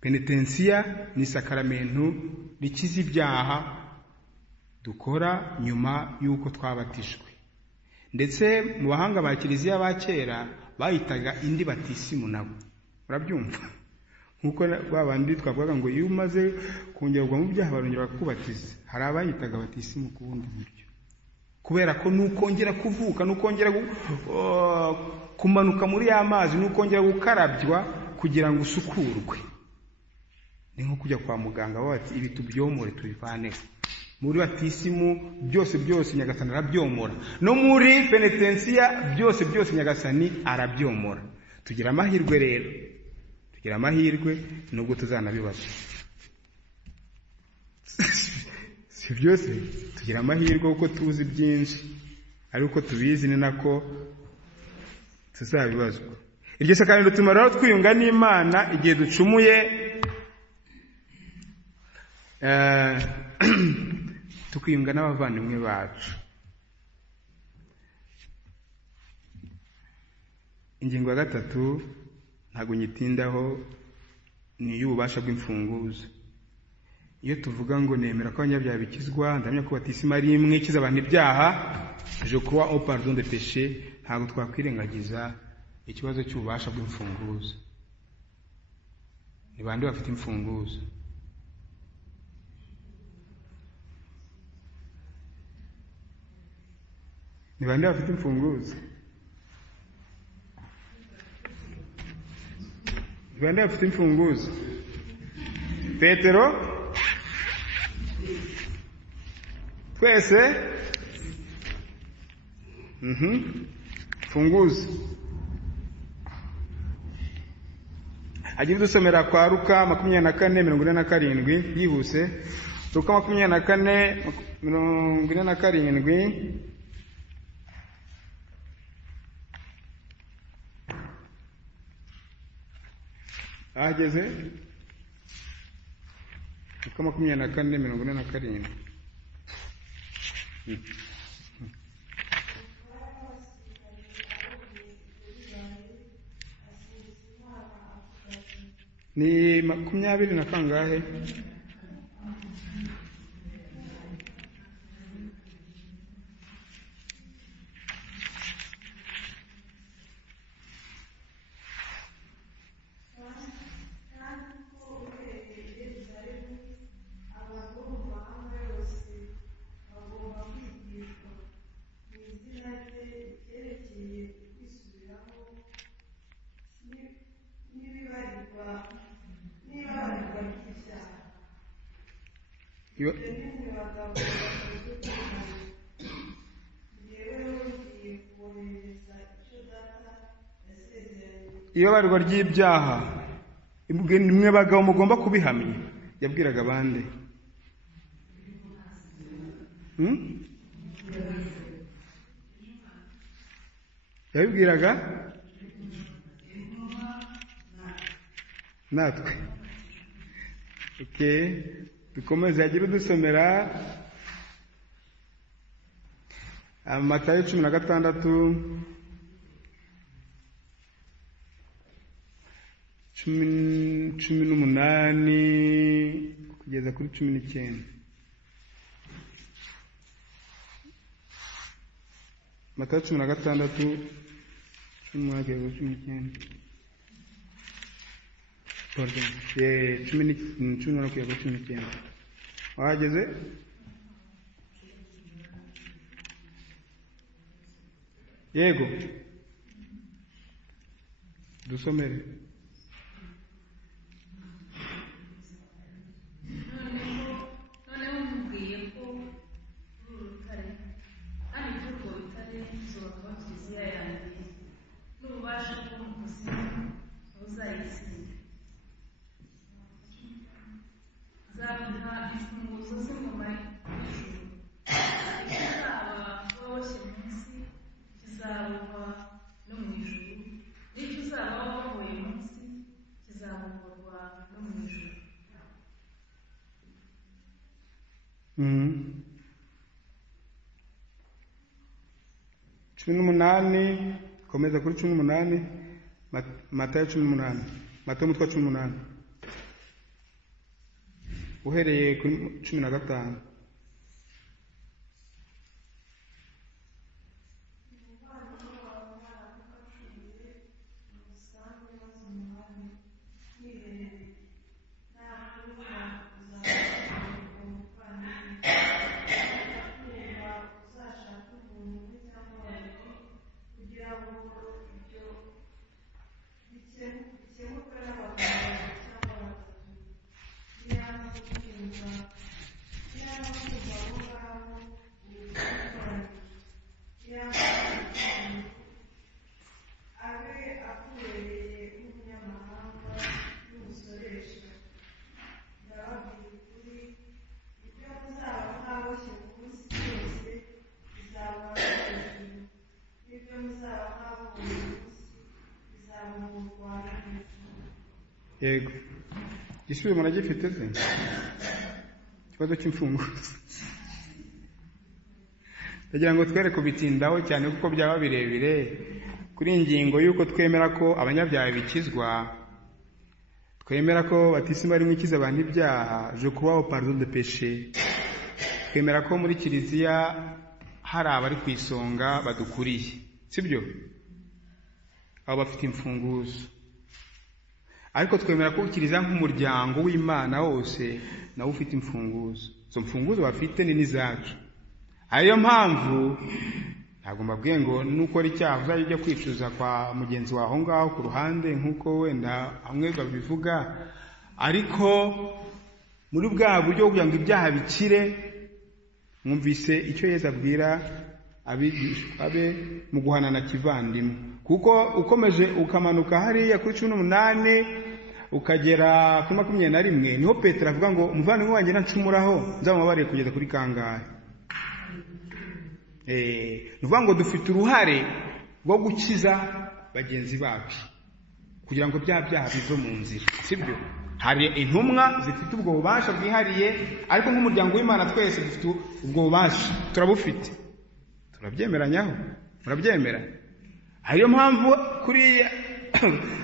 Penitensiya ni sakaramento rikiza ibyaha dukora nyuma y'uko twabatijwe. Ndetse mu bahanga ba Kiliziya ba kera bayitaga indi batisimu nabo. Urabyumva? Nkuko babandi twavuga ngo iyo umaze kongerwa mu byaha barongera bakubatiza. Hari abayitaga batisimu ku bundi buryo. Kubera ko nukongera kuvuka, nukongera kumanuka muri ya mazi, nukongera gukarabywa kugira ngo usukurwe. Ni nko kujya kwa muganga bati ibi tubyomore tubivaneho. Muri batisimu byose Nyagasani arabyomora. No muri penitensiya byose Nyagasani arabyomora. Tugira amahirwe rero. Tugira amahirwe nubwo tuzanabibaza. Si byose tugira amahirwe kuko tuzi byinshi, ariko tubizi ni nako tuzabibazwa. Iryo sakaramento rituma rero twiyunga n'Imana igihe ducumuye, tukiyunga n'abavandimwe bacu. Ingingo ya 3 ntago nyitindaho, ni y'ububasha bw'imfunguzo. Iyo tuvuga ngo nemera ko abanyabyaha bikizwa, ndamya ko batisima ari imwe ikiza abantu ibyaha, je crois au pardon des péchés, ntago twakwirengagiza ikibazo cy'ububasha bw'imfunguzo. Ni bande bafite imfunguzo? Ni bande bafite imfunguzo? Ni bande bafite imfunguzo? Petero? Twese? Funguzo. Agiye dusomera kwa Luka 24:47 yihuse. Luka 24:47. Ageze Luka 24:47. Ni 20 na kangahe? iyo barwa ry'ibyaha mwe bagabo mugomba kubihamya yabwiraga abandi yabibwiraga natwe dukomeze yagira udusomera Matayo 16 18 kugeza kuri 19. Matayo 16 18 pardon 19 wahageze yego dusomere cumi n'umunani komeza kuri 18 Matayo 18 Matayo umutwe 18 uhereye kuri 15. Yego gisubire muragifite se ikibazo cy'imfunguzo ndagira ngo twere kubitindaho cyane kuko byaba birebire kuri ingingo yuko twemera ko abanyabyaha bikizwa twemera ko batisima ari mwikiza abantu ibyaha je crois au pardon de péché twemera ko muri kiliziya hari abari ku isonga badukuriye sibyo abo bafite imfunguzo ariko twemera ko kiliziya nk'umuryango w'Imana wose nawe ufite imfunguzo zo mfunguzo bafite ni nizacu ariyo mpamvu ntabwo mbabwiye ngo nukora icyaha uzajya kwicuza kwa mugenzi waho ngaho ku ruhande nk'uko wenda hamwe babivuga ariko muri bwa buryo kugira ngo ibyaha bikire mwumvise icyo Yesu abwira abigishwa be mu guhanana kivandimwe kuko ukomeje ukamanuka hariya kuri 18 ukagera kuri 21 niho Petero avuga ngo umuvandimwe wanjye nancumuraho nzamubabariye kugeza kuri kangahe nuvuga ngo dufite uruhare rwo gukiza bagenzi bacu kugira ngo byaha bive mu nzira sibyo hari intumwa zifite ubwo bubasha bwihariye ariko nk'umuryango w'Imana twese dufite ubwo bubasha turabufite turabyemeranyaho murabyemera ariyo mpamvu kuri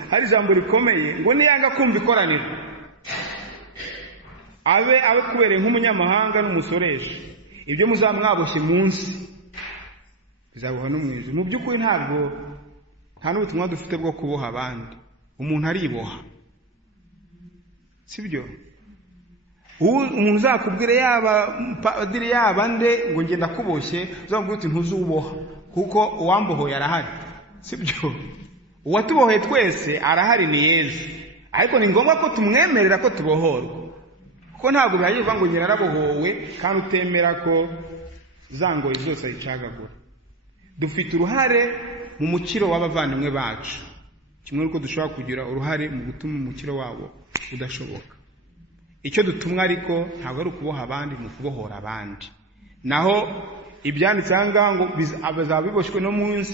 hari ijambo rikomeye ngo niyanga kumva ikoraniro abe kubereye nk'umunyamahanga n'umusoresha ibyo muzamwaboshye munsi bizaboha no mwijuru mu by'ukuri nta n'ubutumwa dufite bwo kuboha abandi umuntu ariboha sibyo umuntu uzakubwire yaba padiri yaba nde ngo ngenda kuboshye uzamubwira uti ntuzuboha kuko uwambohoye arahari sibyo uwatubohoye twese arahari ni Yesu ariko ni ngombwa ko tumwemerera ko tubohorwa kuko ntabwo bihagije kuvuga ngo nyirarabohowe kandi utemera ko za ngoyi zose ayicagagura. Dufite uruhare mu mukiro w'abavandimwe bacu, kimwe n'uko dushobora kugira uruhare mu gutuma umukiro wabo udashoboka. Icyo dutumwa ariko ntabwo ari ukuboha abandi, mu kubohora abandi. Naho ibyanditse aha ngaha ngo bazaba biboshwe no munsi,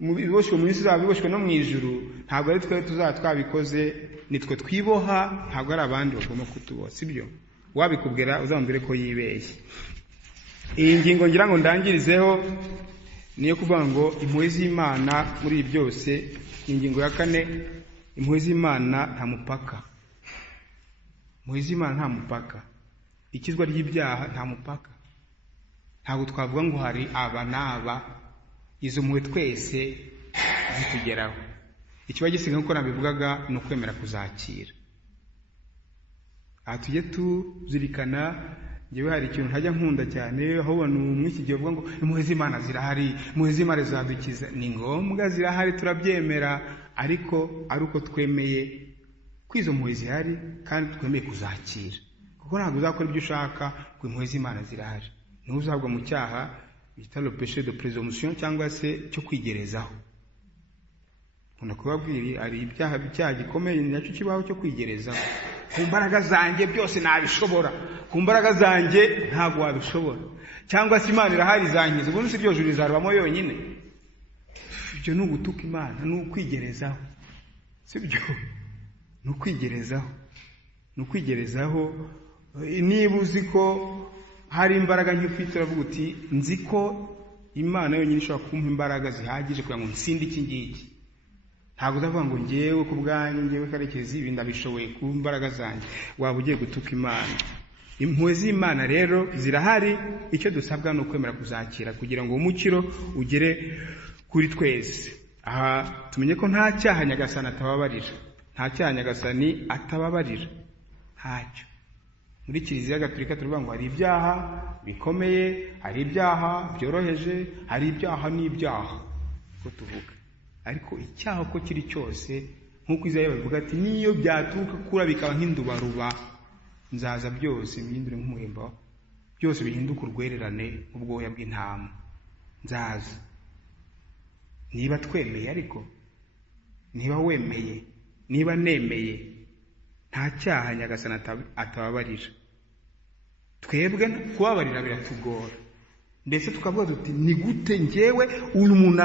biboshwe mu isi, zaba biboshwe no mu ijuru, ntabwo ari twe tuzaba twabikoze, nitwe twiboha, ntabwo ari abandi bagomba kutuboha, sibyo? Wabikubwira uzamubwire ko yibeshye. Iyi ngingo ngira ngo ndangirizeho niyo kuvuga ngo impuhwe z'Imana muri ibi byose. Ingingo ya 4, impuhwe z'Imana nta mupaka. Impuhwe z'Imana nta mupaka. Ikizwa ry'ibyaha nta mupaka. Ntabwo twavuga ngo hari aba n'aba, izo mpuhwe twese zitugeraho. Ikiba gisigaye nk'uko nabivugaga ni ukwemera kuzakira. Aha tujye tuzirikana, njyewe hari ikintu ntajya nkunda cyane, aho abantu muri iki gihe bavuga ngo impuhwe z'Imana zirahari, impuhwe z'Imana zizadukiza. Ni ngombwa zirahari, turabyemera, ariko ari uko twemeye ko izo mpuhwe zihari kandi twemeye kuzakira. Kuko ntabwo uzakora ibyo ushaka ngo impuhwe z'Imana zirahari. Niho uzagwa mu cyaha bita le péché de présomption, cyangwa se cyo kwigerezaho. Nkunda kubabwira ari icyaha gikomeye nacyo kibaho cyo kwigerezaho. Ku mbaraga zanjye byose nabishobora, ku mbaraga zanjye ntabwo wabishobora, cyangwa se Imana irahari izankiza, ubundi si ryo juru rizarubamo yonyine. Ibyo ni ugutuka Imana, ni ukwigerezaho, sibyo? Ni ukwigerezaho, ni ukwigerezaho. Niba uzi ko hari imbaraga nk'ufite, uravuga uti nzi ko Imana yonyine ishobora kumpa imbaraga zihagije kugira ngo nsinde iki ngiki. Ntabwo uzavuga ngo njyewe ku bwanjye, njyewe Karekezi ibi ndabishoboye ku mbaraga zanjye. Waba ugiye gutuka Imana. Impuhwe z'Imana rero zirahari, icyo dusabwa ni ukwemera kuzakira kugira ngo umukiro ugere kuri twese. Aha tumenye ko nta cyaha Nyagasani atababarira, nta cyaha Nyagasani atababarira, ntacyo. Muri Kiliziya Gatolika turavuga ngo hari ibyaha bikomeye, hari ibyaha byoroheje, hari ibyaha n'ibyaha, ko tuvuga. Ariko icyaha uko kiri cyose, nk'uko Izaya bavuga ati niyo byatuka kura bikaba nk'indubaruba, nzaza byose mbihindure nk'umuhemba, byose bihinduka urwererane ubwoya bw'intama, nzaza. Niba twemeye, ariko niba wemeye, niba nemeye, nta cyaha Nyagasani atababarira. Twebwe kubabarira biratugora, ndetse tukavuga tuti ni gute njyewe uyu muntu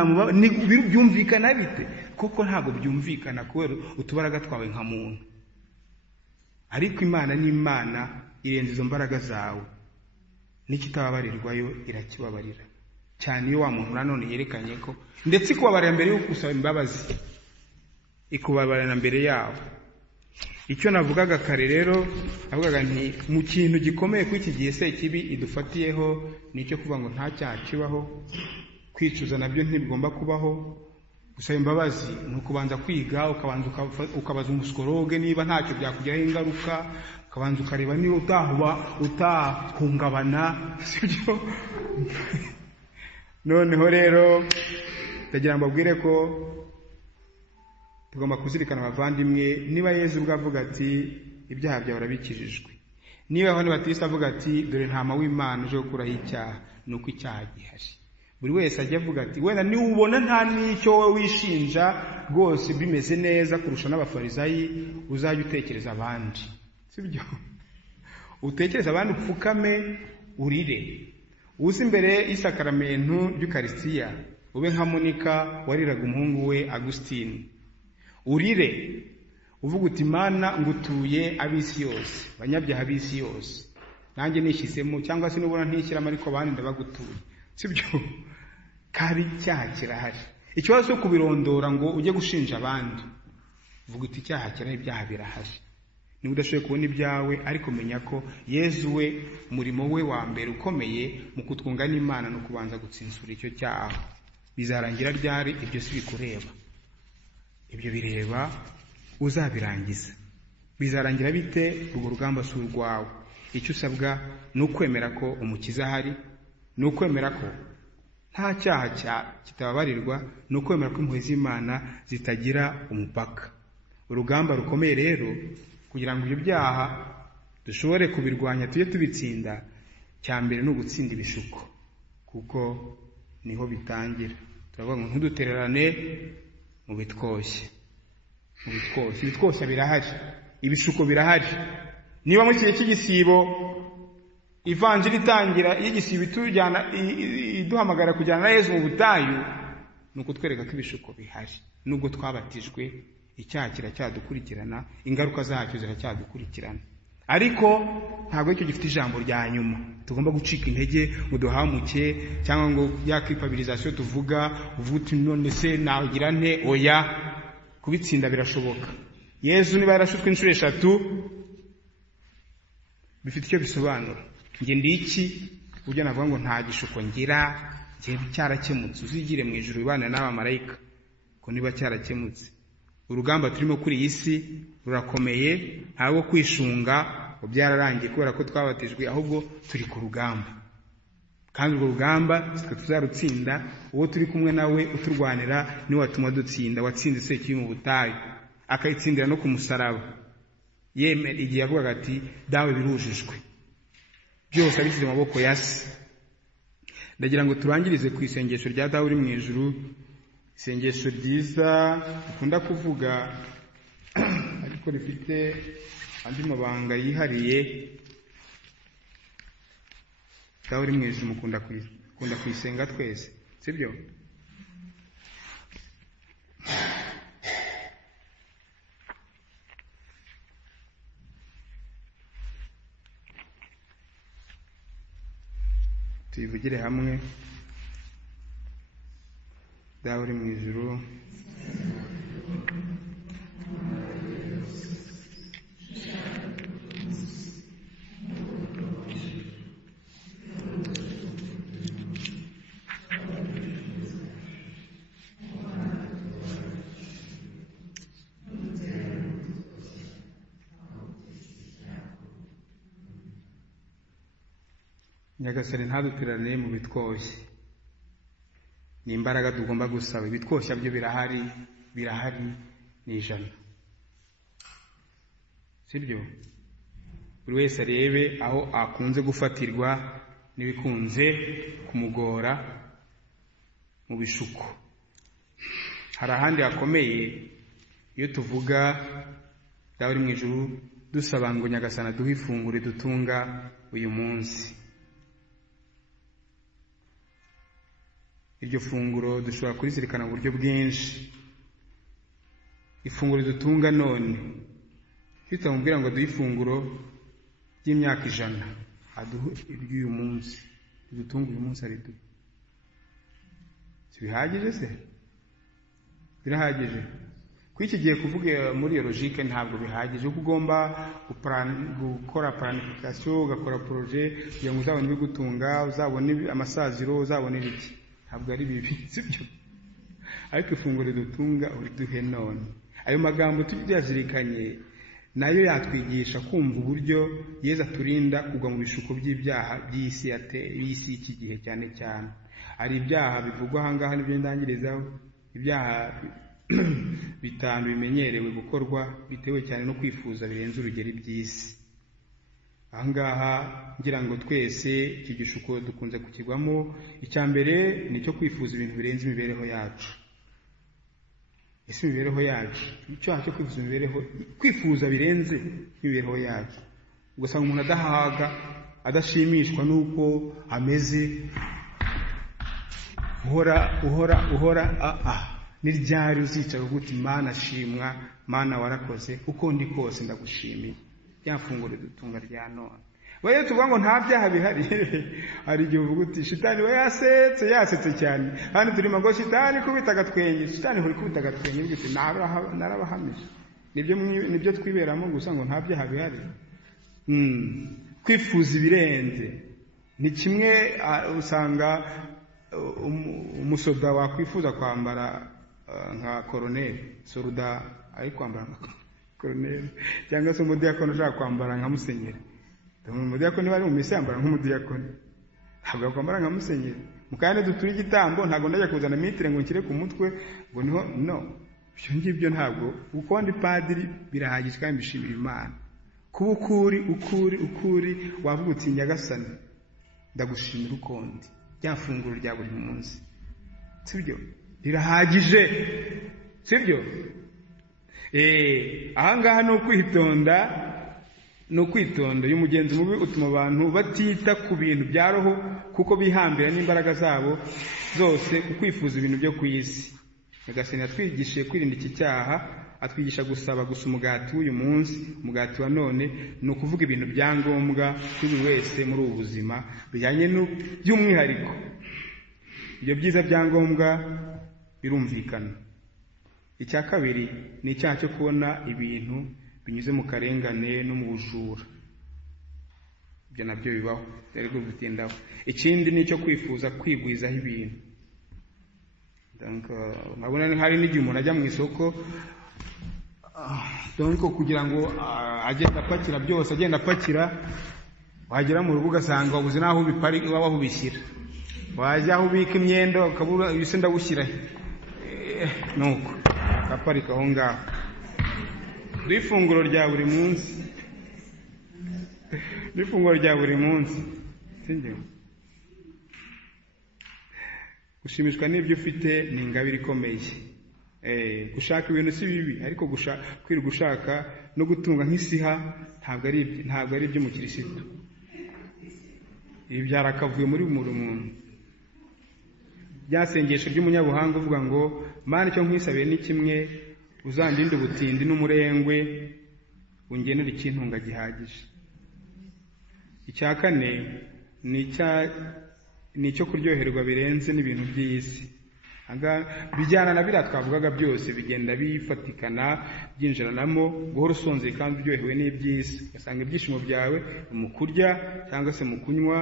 byumvikana bite? Koko ntabwo byumvikana kubera utubaraga twawe nka muntu. Ariko Imana ni Imana, irenze izo mbaraga zawe. N'ikitababarirwayo irakibabarira cyane iyo wa muntu nanone yerekanye ko, ndetse ikubabarira mbere yo gusaba imbabazi, ikubabarira mbere yawe. Icyo navugaga kare rero, navugaga nti mu kintu gikomeye kuri iki gihe se kibi idufatiyeho ni icyo kuvuga ngo nta cyaha kibaho, kwicuza nabyo ntibigomba kubaho. Gusaba imbabazi ni ukubanza kwiga, ukabaza umusikologe niba ntacyo byakugiraho ingaruka, ukabanza ukareba niba utahungabana, sibyo? Noneho rero ndagira ngo mbabwire ko tugomba kuzirikana abavandimwe, niba Yezu ubwo avuga ati ibyaha byawe urabikijijwe, niba Yohana Batista avuga ati dore ntama w'Imana uje gukuraho icyaha, ni uko icyaha gihari. Buri wese ajya avuga ati wenda niba ubona nta n'icyo wowe wishinja rwose bimeze neza kurusha n'abafarisayi, uzajya utekereza abandi, sibyo? Utekereza abandi, upfukame urire, uzi imbere y'isakaramento ry'Ukaristiya ube nka Monika wariraga umuhungu we Agustin, urire uvuga uti Imana ngutuye ab'isi yose, banyabyaha b'isi yose, nanjye nishyizemo, cyangwa se nubona ntishyiramo ariko abandi ndabagutuye, sibyo? Kari icyaha kirahari. Ikibazo cyo kubirondora ngo ujye gushinja abandi, uvuga uti icyaha kirahari, ibyaha birahari. Niba udashoboye kubona ibyawe, ariko menya ko Yezu we umurimo we wa mbere ukomeye mu kutwunga n'Imana no kubanza gutsinsura icyo cyaha. Bizarangira ryari? Ibyo si bikureba, ibyo bireba uzabirangiza. Bizarangira bite? Urwo rugamba si urwawe. Icyo usabwa ni ukwemera ko Umukiza ahari, ni ukwemera ko nta cyaha kitababarirwa, ni ukwemera ko impuhwe z'Imana zitagira umupaka. Urugamba rukomeye rero kugira ngo ibyo byaha dushobore kubirwanya tujye tubitsinda, cya mbere ni ugutsinda ibishuko, kuko niho bitangira. turavuga ngo ntudutererane mu bitwoshye. Ibitwoshya birahari, ibishuko birahari. Niba muri kigihe cy'igisibo ivanjiri itangira, iyo igisibo itujyana iduhamagara kujyana na Yesu mu butayu, ni ukutwereka ko ibishuko bihari. Nubwo twabatijwe, icyaha kiracyadukurikirana, ingaruka zacyo ziracyadukurikirana, ariko ntabwo icyo gifite ijambo rya nyuma. Tugomba gucika intege ngo duhamuke, cyangwa ngo ya culpabilisation tuvuga uti none se nagira nte. Oya, kubitsinda birashoboka. Yesu niba yarashutswe inshuro 3, bifite icyo bisobanura. Nge ndi iki buryo navuga ngo nta gishuko ngira, nge cyarakemutse. Uzigire mu ijuru ibana n'abamarayika ko niba cyarakemutse. Urugamba turimo kuri iyi si rurakomeye, ntabwo kwishunga ngo byararangiye kubera ko twabatijwe, ahubwo turi ku rugamba. Kandi urwo rugamba tuzarutsinda, uwo turi kumwe nawe uturwanira niwe watuma dutsinda. Watsinze Sekibi mu butayu, akayitsindira no ku musaraba. Yemera igihe yavugaga ati dawe birujijwe, byose abishyize mu maboko ya se. Ndagira ngo turangirize ku isengesho rya dawe uri mu ijuru, isengesho ryiza dukunda kuvuga ariko rifite andi mabanga yihariye. Dawe uri mu ijuru mukunda kuyisenga twese, sibyo? tuyivugire hamwe. Dawe uri mu ijuru, Nyagasani ntadutererane mu bitwoshye. Ni imbaraga tugomba gusaba. Ibitwoshya byo birahari ni ijana, sibyo? Buri wese arebe aho akunze gufatirwa n'ibikunze kumugora mu bishuko. Hari ahandi hakomeye iyo tuvuga dawe uri mu ijuru dusaba ngo Nyagasani aduhe ifunguro dutunga uyu munsi. Iryo funguro dushobora kurizirikana mu buryo bwinshi. Ifunguro dutunga none, tutamubwira ngo duhe ifunguro ry'imyaka 100, aduhe iry'uyu munsi, dutunga uyu munsi ari duhe. Si bihagije se? Birahagije. Kuri iki gihe kuvuga muri iyo logique ntabwo bihagije, kuko ugomba gukora planification, ugakora projet kugira ngo uzabone ibigutunga, uzabone amasaziro, uzabone ibiki. Ntabwo ari bibi, sibyo? Ariko ifunguro dutunga uriduhe none. Ayo magambo tubyazirikanye nayo yatwigisha kumva uburyo Yesu aturinda kugwa mu bishuko by'ibyaha by'isi y'iki gihe cyane cyane. Ari ibyaha bivugwa ahangaha n'ibyo ndangirizaho, ibyaha 5 bimenyerewe gukorwa bitewe cyane no kwifuza birenze urugero by'isi. Ahangaha ngira ngo twese iki gishuko dukunze kukigwamo. Icya mbere ni cyo kwifuza ibintu birenze imibereho yacu. Ese imibereho yacu, icyaha cyo kwifuza birenze imibereho yacu. Ugasanga umuntu adahaga, adashimishwa nuko ameze, uhora n'iryari uzicara uguti Mana shimwa, Mana warakoze, uko ndi kose ndagushimiye. Byafunguro dutunga rya none. Bayo tuvuga ngo nta byaha bihari, hari igihe uvuga uti shitani we yasetse cyane. Hano turimo ngo shitani kubitaga twenge, shitani huri kubitaga twenge, bigite narabahamije. Nibyo twiberamo gusa ngo nta byaha bihari. Kwifuza ibirenze ni kimwe. Usanga umusoda wakwifuza kwambara nka koroneli, soruda ari kwambara nka koroneli, cyangwa se umudiyakoni ushaka kwambara nka musenyeri. Umudiyakoni bari mu misi yambara nk'umudiyakoni, ntabwo yakwambara nka musenyeri. Mukande dutura igitambo, ntabwo ndajya kuzana mitire ngo nshyire ku mutwe ngo niho no. Ibyo ngibyo ntabwo. Uko ndi padiri birahagije kandi bishimira Imana. kuba ukuri wavuga uti Nyagasani ndagushimira uko ndi, rya funguro rya buri munsi, sibyo rirahagije, sibyo ahangaha no kwitonda uyu mugenzi mubi utuma abantu batita ku bintu bya roho kuko bihambira n'imbaraga zabo zose ku kwifuza ibintu byo ku isi. Nyagasani yatwigishije kwirinda iki cyaha, atwigisha gusaba gusa umugati w'uyu munsi, umugati wa none, ni ukuvuga ibintu bya ngombwa kuri buri wese muri ubu buzima bijyanye by'umwihariko. Ibyo byiza bya ngombwa birumvikana. Icya kabiri ni icyaha cyo kubona ibintu binyuze mu karengane no mu bujura. Ibyo nabyo bibaho, rero gutindaho. Ikindi ni icyo kwifuza kwigwizaho ibintu. Nkabona hari n'igihe umuntu ajya mu isoko kugira ngo agenda apakira byose, agenda apakira, wagera mu rugo ugasanga wabuze n'aho ubishyira, wajya aho ubika imyenda ukabura ibise ndawushyira nuko aparika aho ngaho. Ifunguro rya buri munsi sibyo. Gushimishwa n'ibyo ufite ni ingabire ikomeye. Gushaka ibintu si bibi, ariko kwirirwa gushaka no gutunga nk'isiha ntabwo ari ibyo mu kirisitu. Ibi byarakavuye muri buri muntu. Byasengesho ry'umunyabuhanga uvuga ngo Mana icyo nkwisabiye ni kimwe, uzandinde ubutindi n'umurengwe, ungenere ikintunga gihagije. Icya kane ni icyo kuryoherwa birenze n'ibintu by'isi. Bijyana na biriya twavugaga byose, bigenda bifatikana byinjiranamo, guhora usonzeye kandi uryohewe n'iby'isi. Ugasanga ibyishimo byawe mu kurya cyangwa se mu kunywa.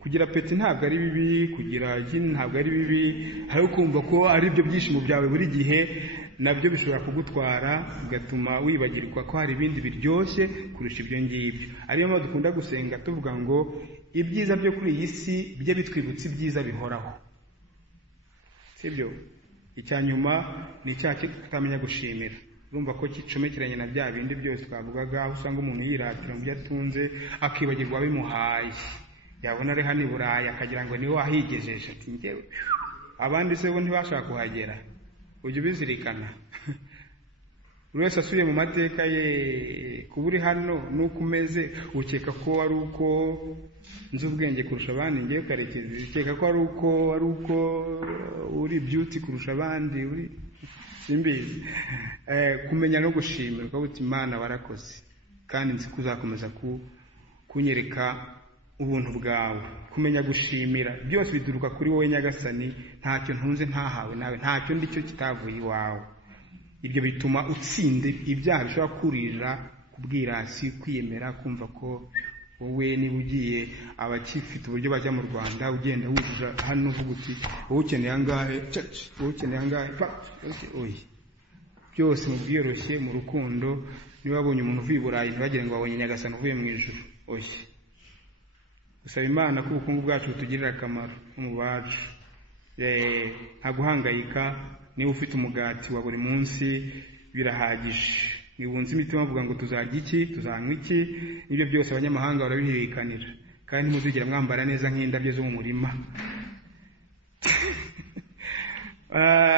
Kugira peti ntabwo ari bibi, kugira gin ntabwo ari bibi, ariko kumva ko ari byo byishimo byawe buri gihe nabyo bishobora kugutwara, bigatuma wibagirwa ko hari ibindi biryoshye kurusha ibyo ngibyo. Ariyo mpamvu dukunda gusenga tuvuga ngo ibyiza byo kuri iyi si bijye bitwibutsa ibyiza bihoraho, sibyo. Icya nyuma ni icyaha cyo kutamenya gushimira. Urumva ko kicomekeranye na bya bindi byose twavugaga, aho usanga umuntu yiratira mu byo atunze akibagirwa abimuhaye. Yabona ari hano i Burayi akagira ngo niwe wahigejeje, ati njyewe abandi se bo ntibashaka kuhagera. Ujye ubizirikana. Buri wese asubiye mu mateka ye, kuba uri hano nuko umeze ukeka ko ari uko nzi ubwenge kurusha abandi, ngewe Karekezi ukeka ko ari uko uri beauty kurusha abandi, uri simbizi. Kumenya no gushimira ko uti Imana warakoze kandi nzi kuzakomeza kunyereka ubuntu bwawe. Kumenya gushimira byose biduruka kuri wowe Nyagasani. Ntacyo ntunze ntahawe nawe, ntacyo ndicyo kitavuye iwawe. Ibyo bituma utsinde ibyaha bishobora kurira kubwirasi, kwiyemera, kumva ko wowe niba ugiye abakifite uburyo bajya mu Rwanda ugenda wujuje hano uvuga uti wowe ukeneye angahe, wowe ukeneye angahe, oya. Byose mu bwiyoroshye, mu rukundo. Niba wabonye umuntu uvuye i Burayi ntibagire ngo wabonye Nyagasani uvuye mu ijuru, oya. Gusaba Imana ko ubukungu bwacu butugirira akamaro mu bacu. Nta guhangayika. Niba ufite umugati wa buri munsi birahagije. Nibunze imitima bavuga ngo tuzarya iki, tuzanywa iki, nibyo byose abanyamahanga barabihirikanira. Kandi muzigira mwambara neza nk'indabyo zo mu murima.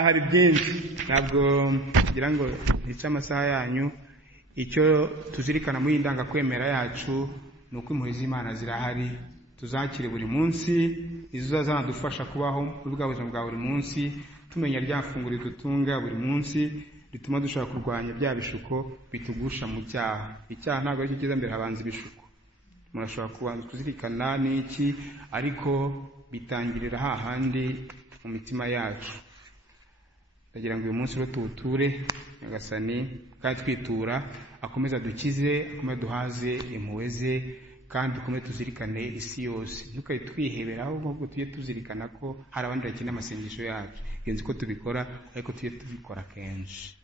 Hari byinshi, ntabwo ngira ngo nice amasaha yanyu. Icyo tuzirikana muri indangakwemera yacu ni uko impuhwe z'Imana zirahari, tuzakire buri munsi. Izo zanadufasha kubaho muri bwa buzima bwa buri munsi, tumenya rya funguro ridutunga buri munsi, rituma dushobora kurwanya bya bishuko bitugusha mu cyaha. Icyaha ntabwo ari cyo kiza mbere, habanza ibishuko. Murashobora kubanza kuzirikana n'iki, ariko bitangirira hahandi mu mitima yacu. Ndagira ngo uyu munsi rero tuwuture Nyagasani, kandi twitura akomeza dukize, akomeza duhaze impuhwe ze, kandi dukomeze tuzirikane isi yose. Ntukajye twiheberaho, ahubwo tujye tuzirikana ko hari abandi bakeneye amasengesho yacu. Genzi ko tubikora, ariko tujye tubikora kenshi.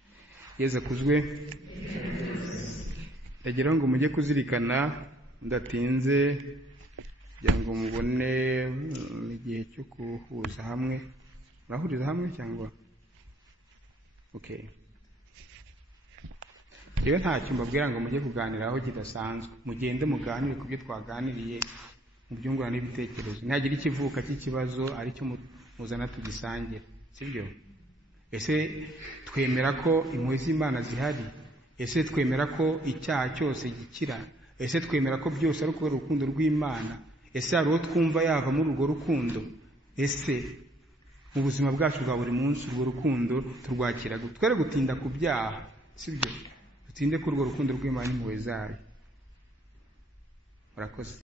Yesu akuzwe. Ndagira ngo mujye kuzirikana ndatinze, kugira ngo mubone igihe cyo kuhuza hamwe. Murahuriza hamwe cyangwa? Okay. rero ntacyo mbabwira ngo mujye kuganiraho kidasanzwe, mugende muganire ku byo twaganiriye, mubyungurane n'ibitekerezo, ntihagire ikivuka cy'ikibazo aricyo muzana tugisangira, sibyo? Ese twemera ko impuhwe z'Imana zihari? Ese twemera ko icyaha cyose gikira? Ese twemera ko byose ari ukubera urukundo rw'Imana? Ese hari uwo twumva yava muri urwo rukundo? Ese mu buzima bwacu bwa buri munsi urwo rukundo turwakira gute? Twere gutinda ku byaha, sibyo? Dutinde kuri urwo rukundo rw'Imana n'impuhwe zayo. Murakoze.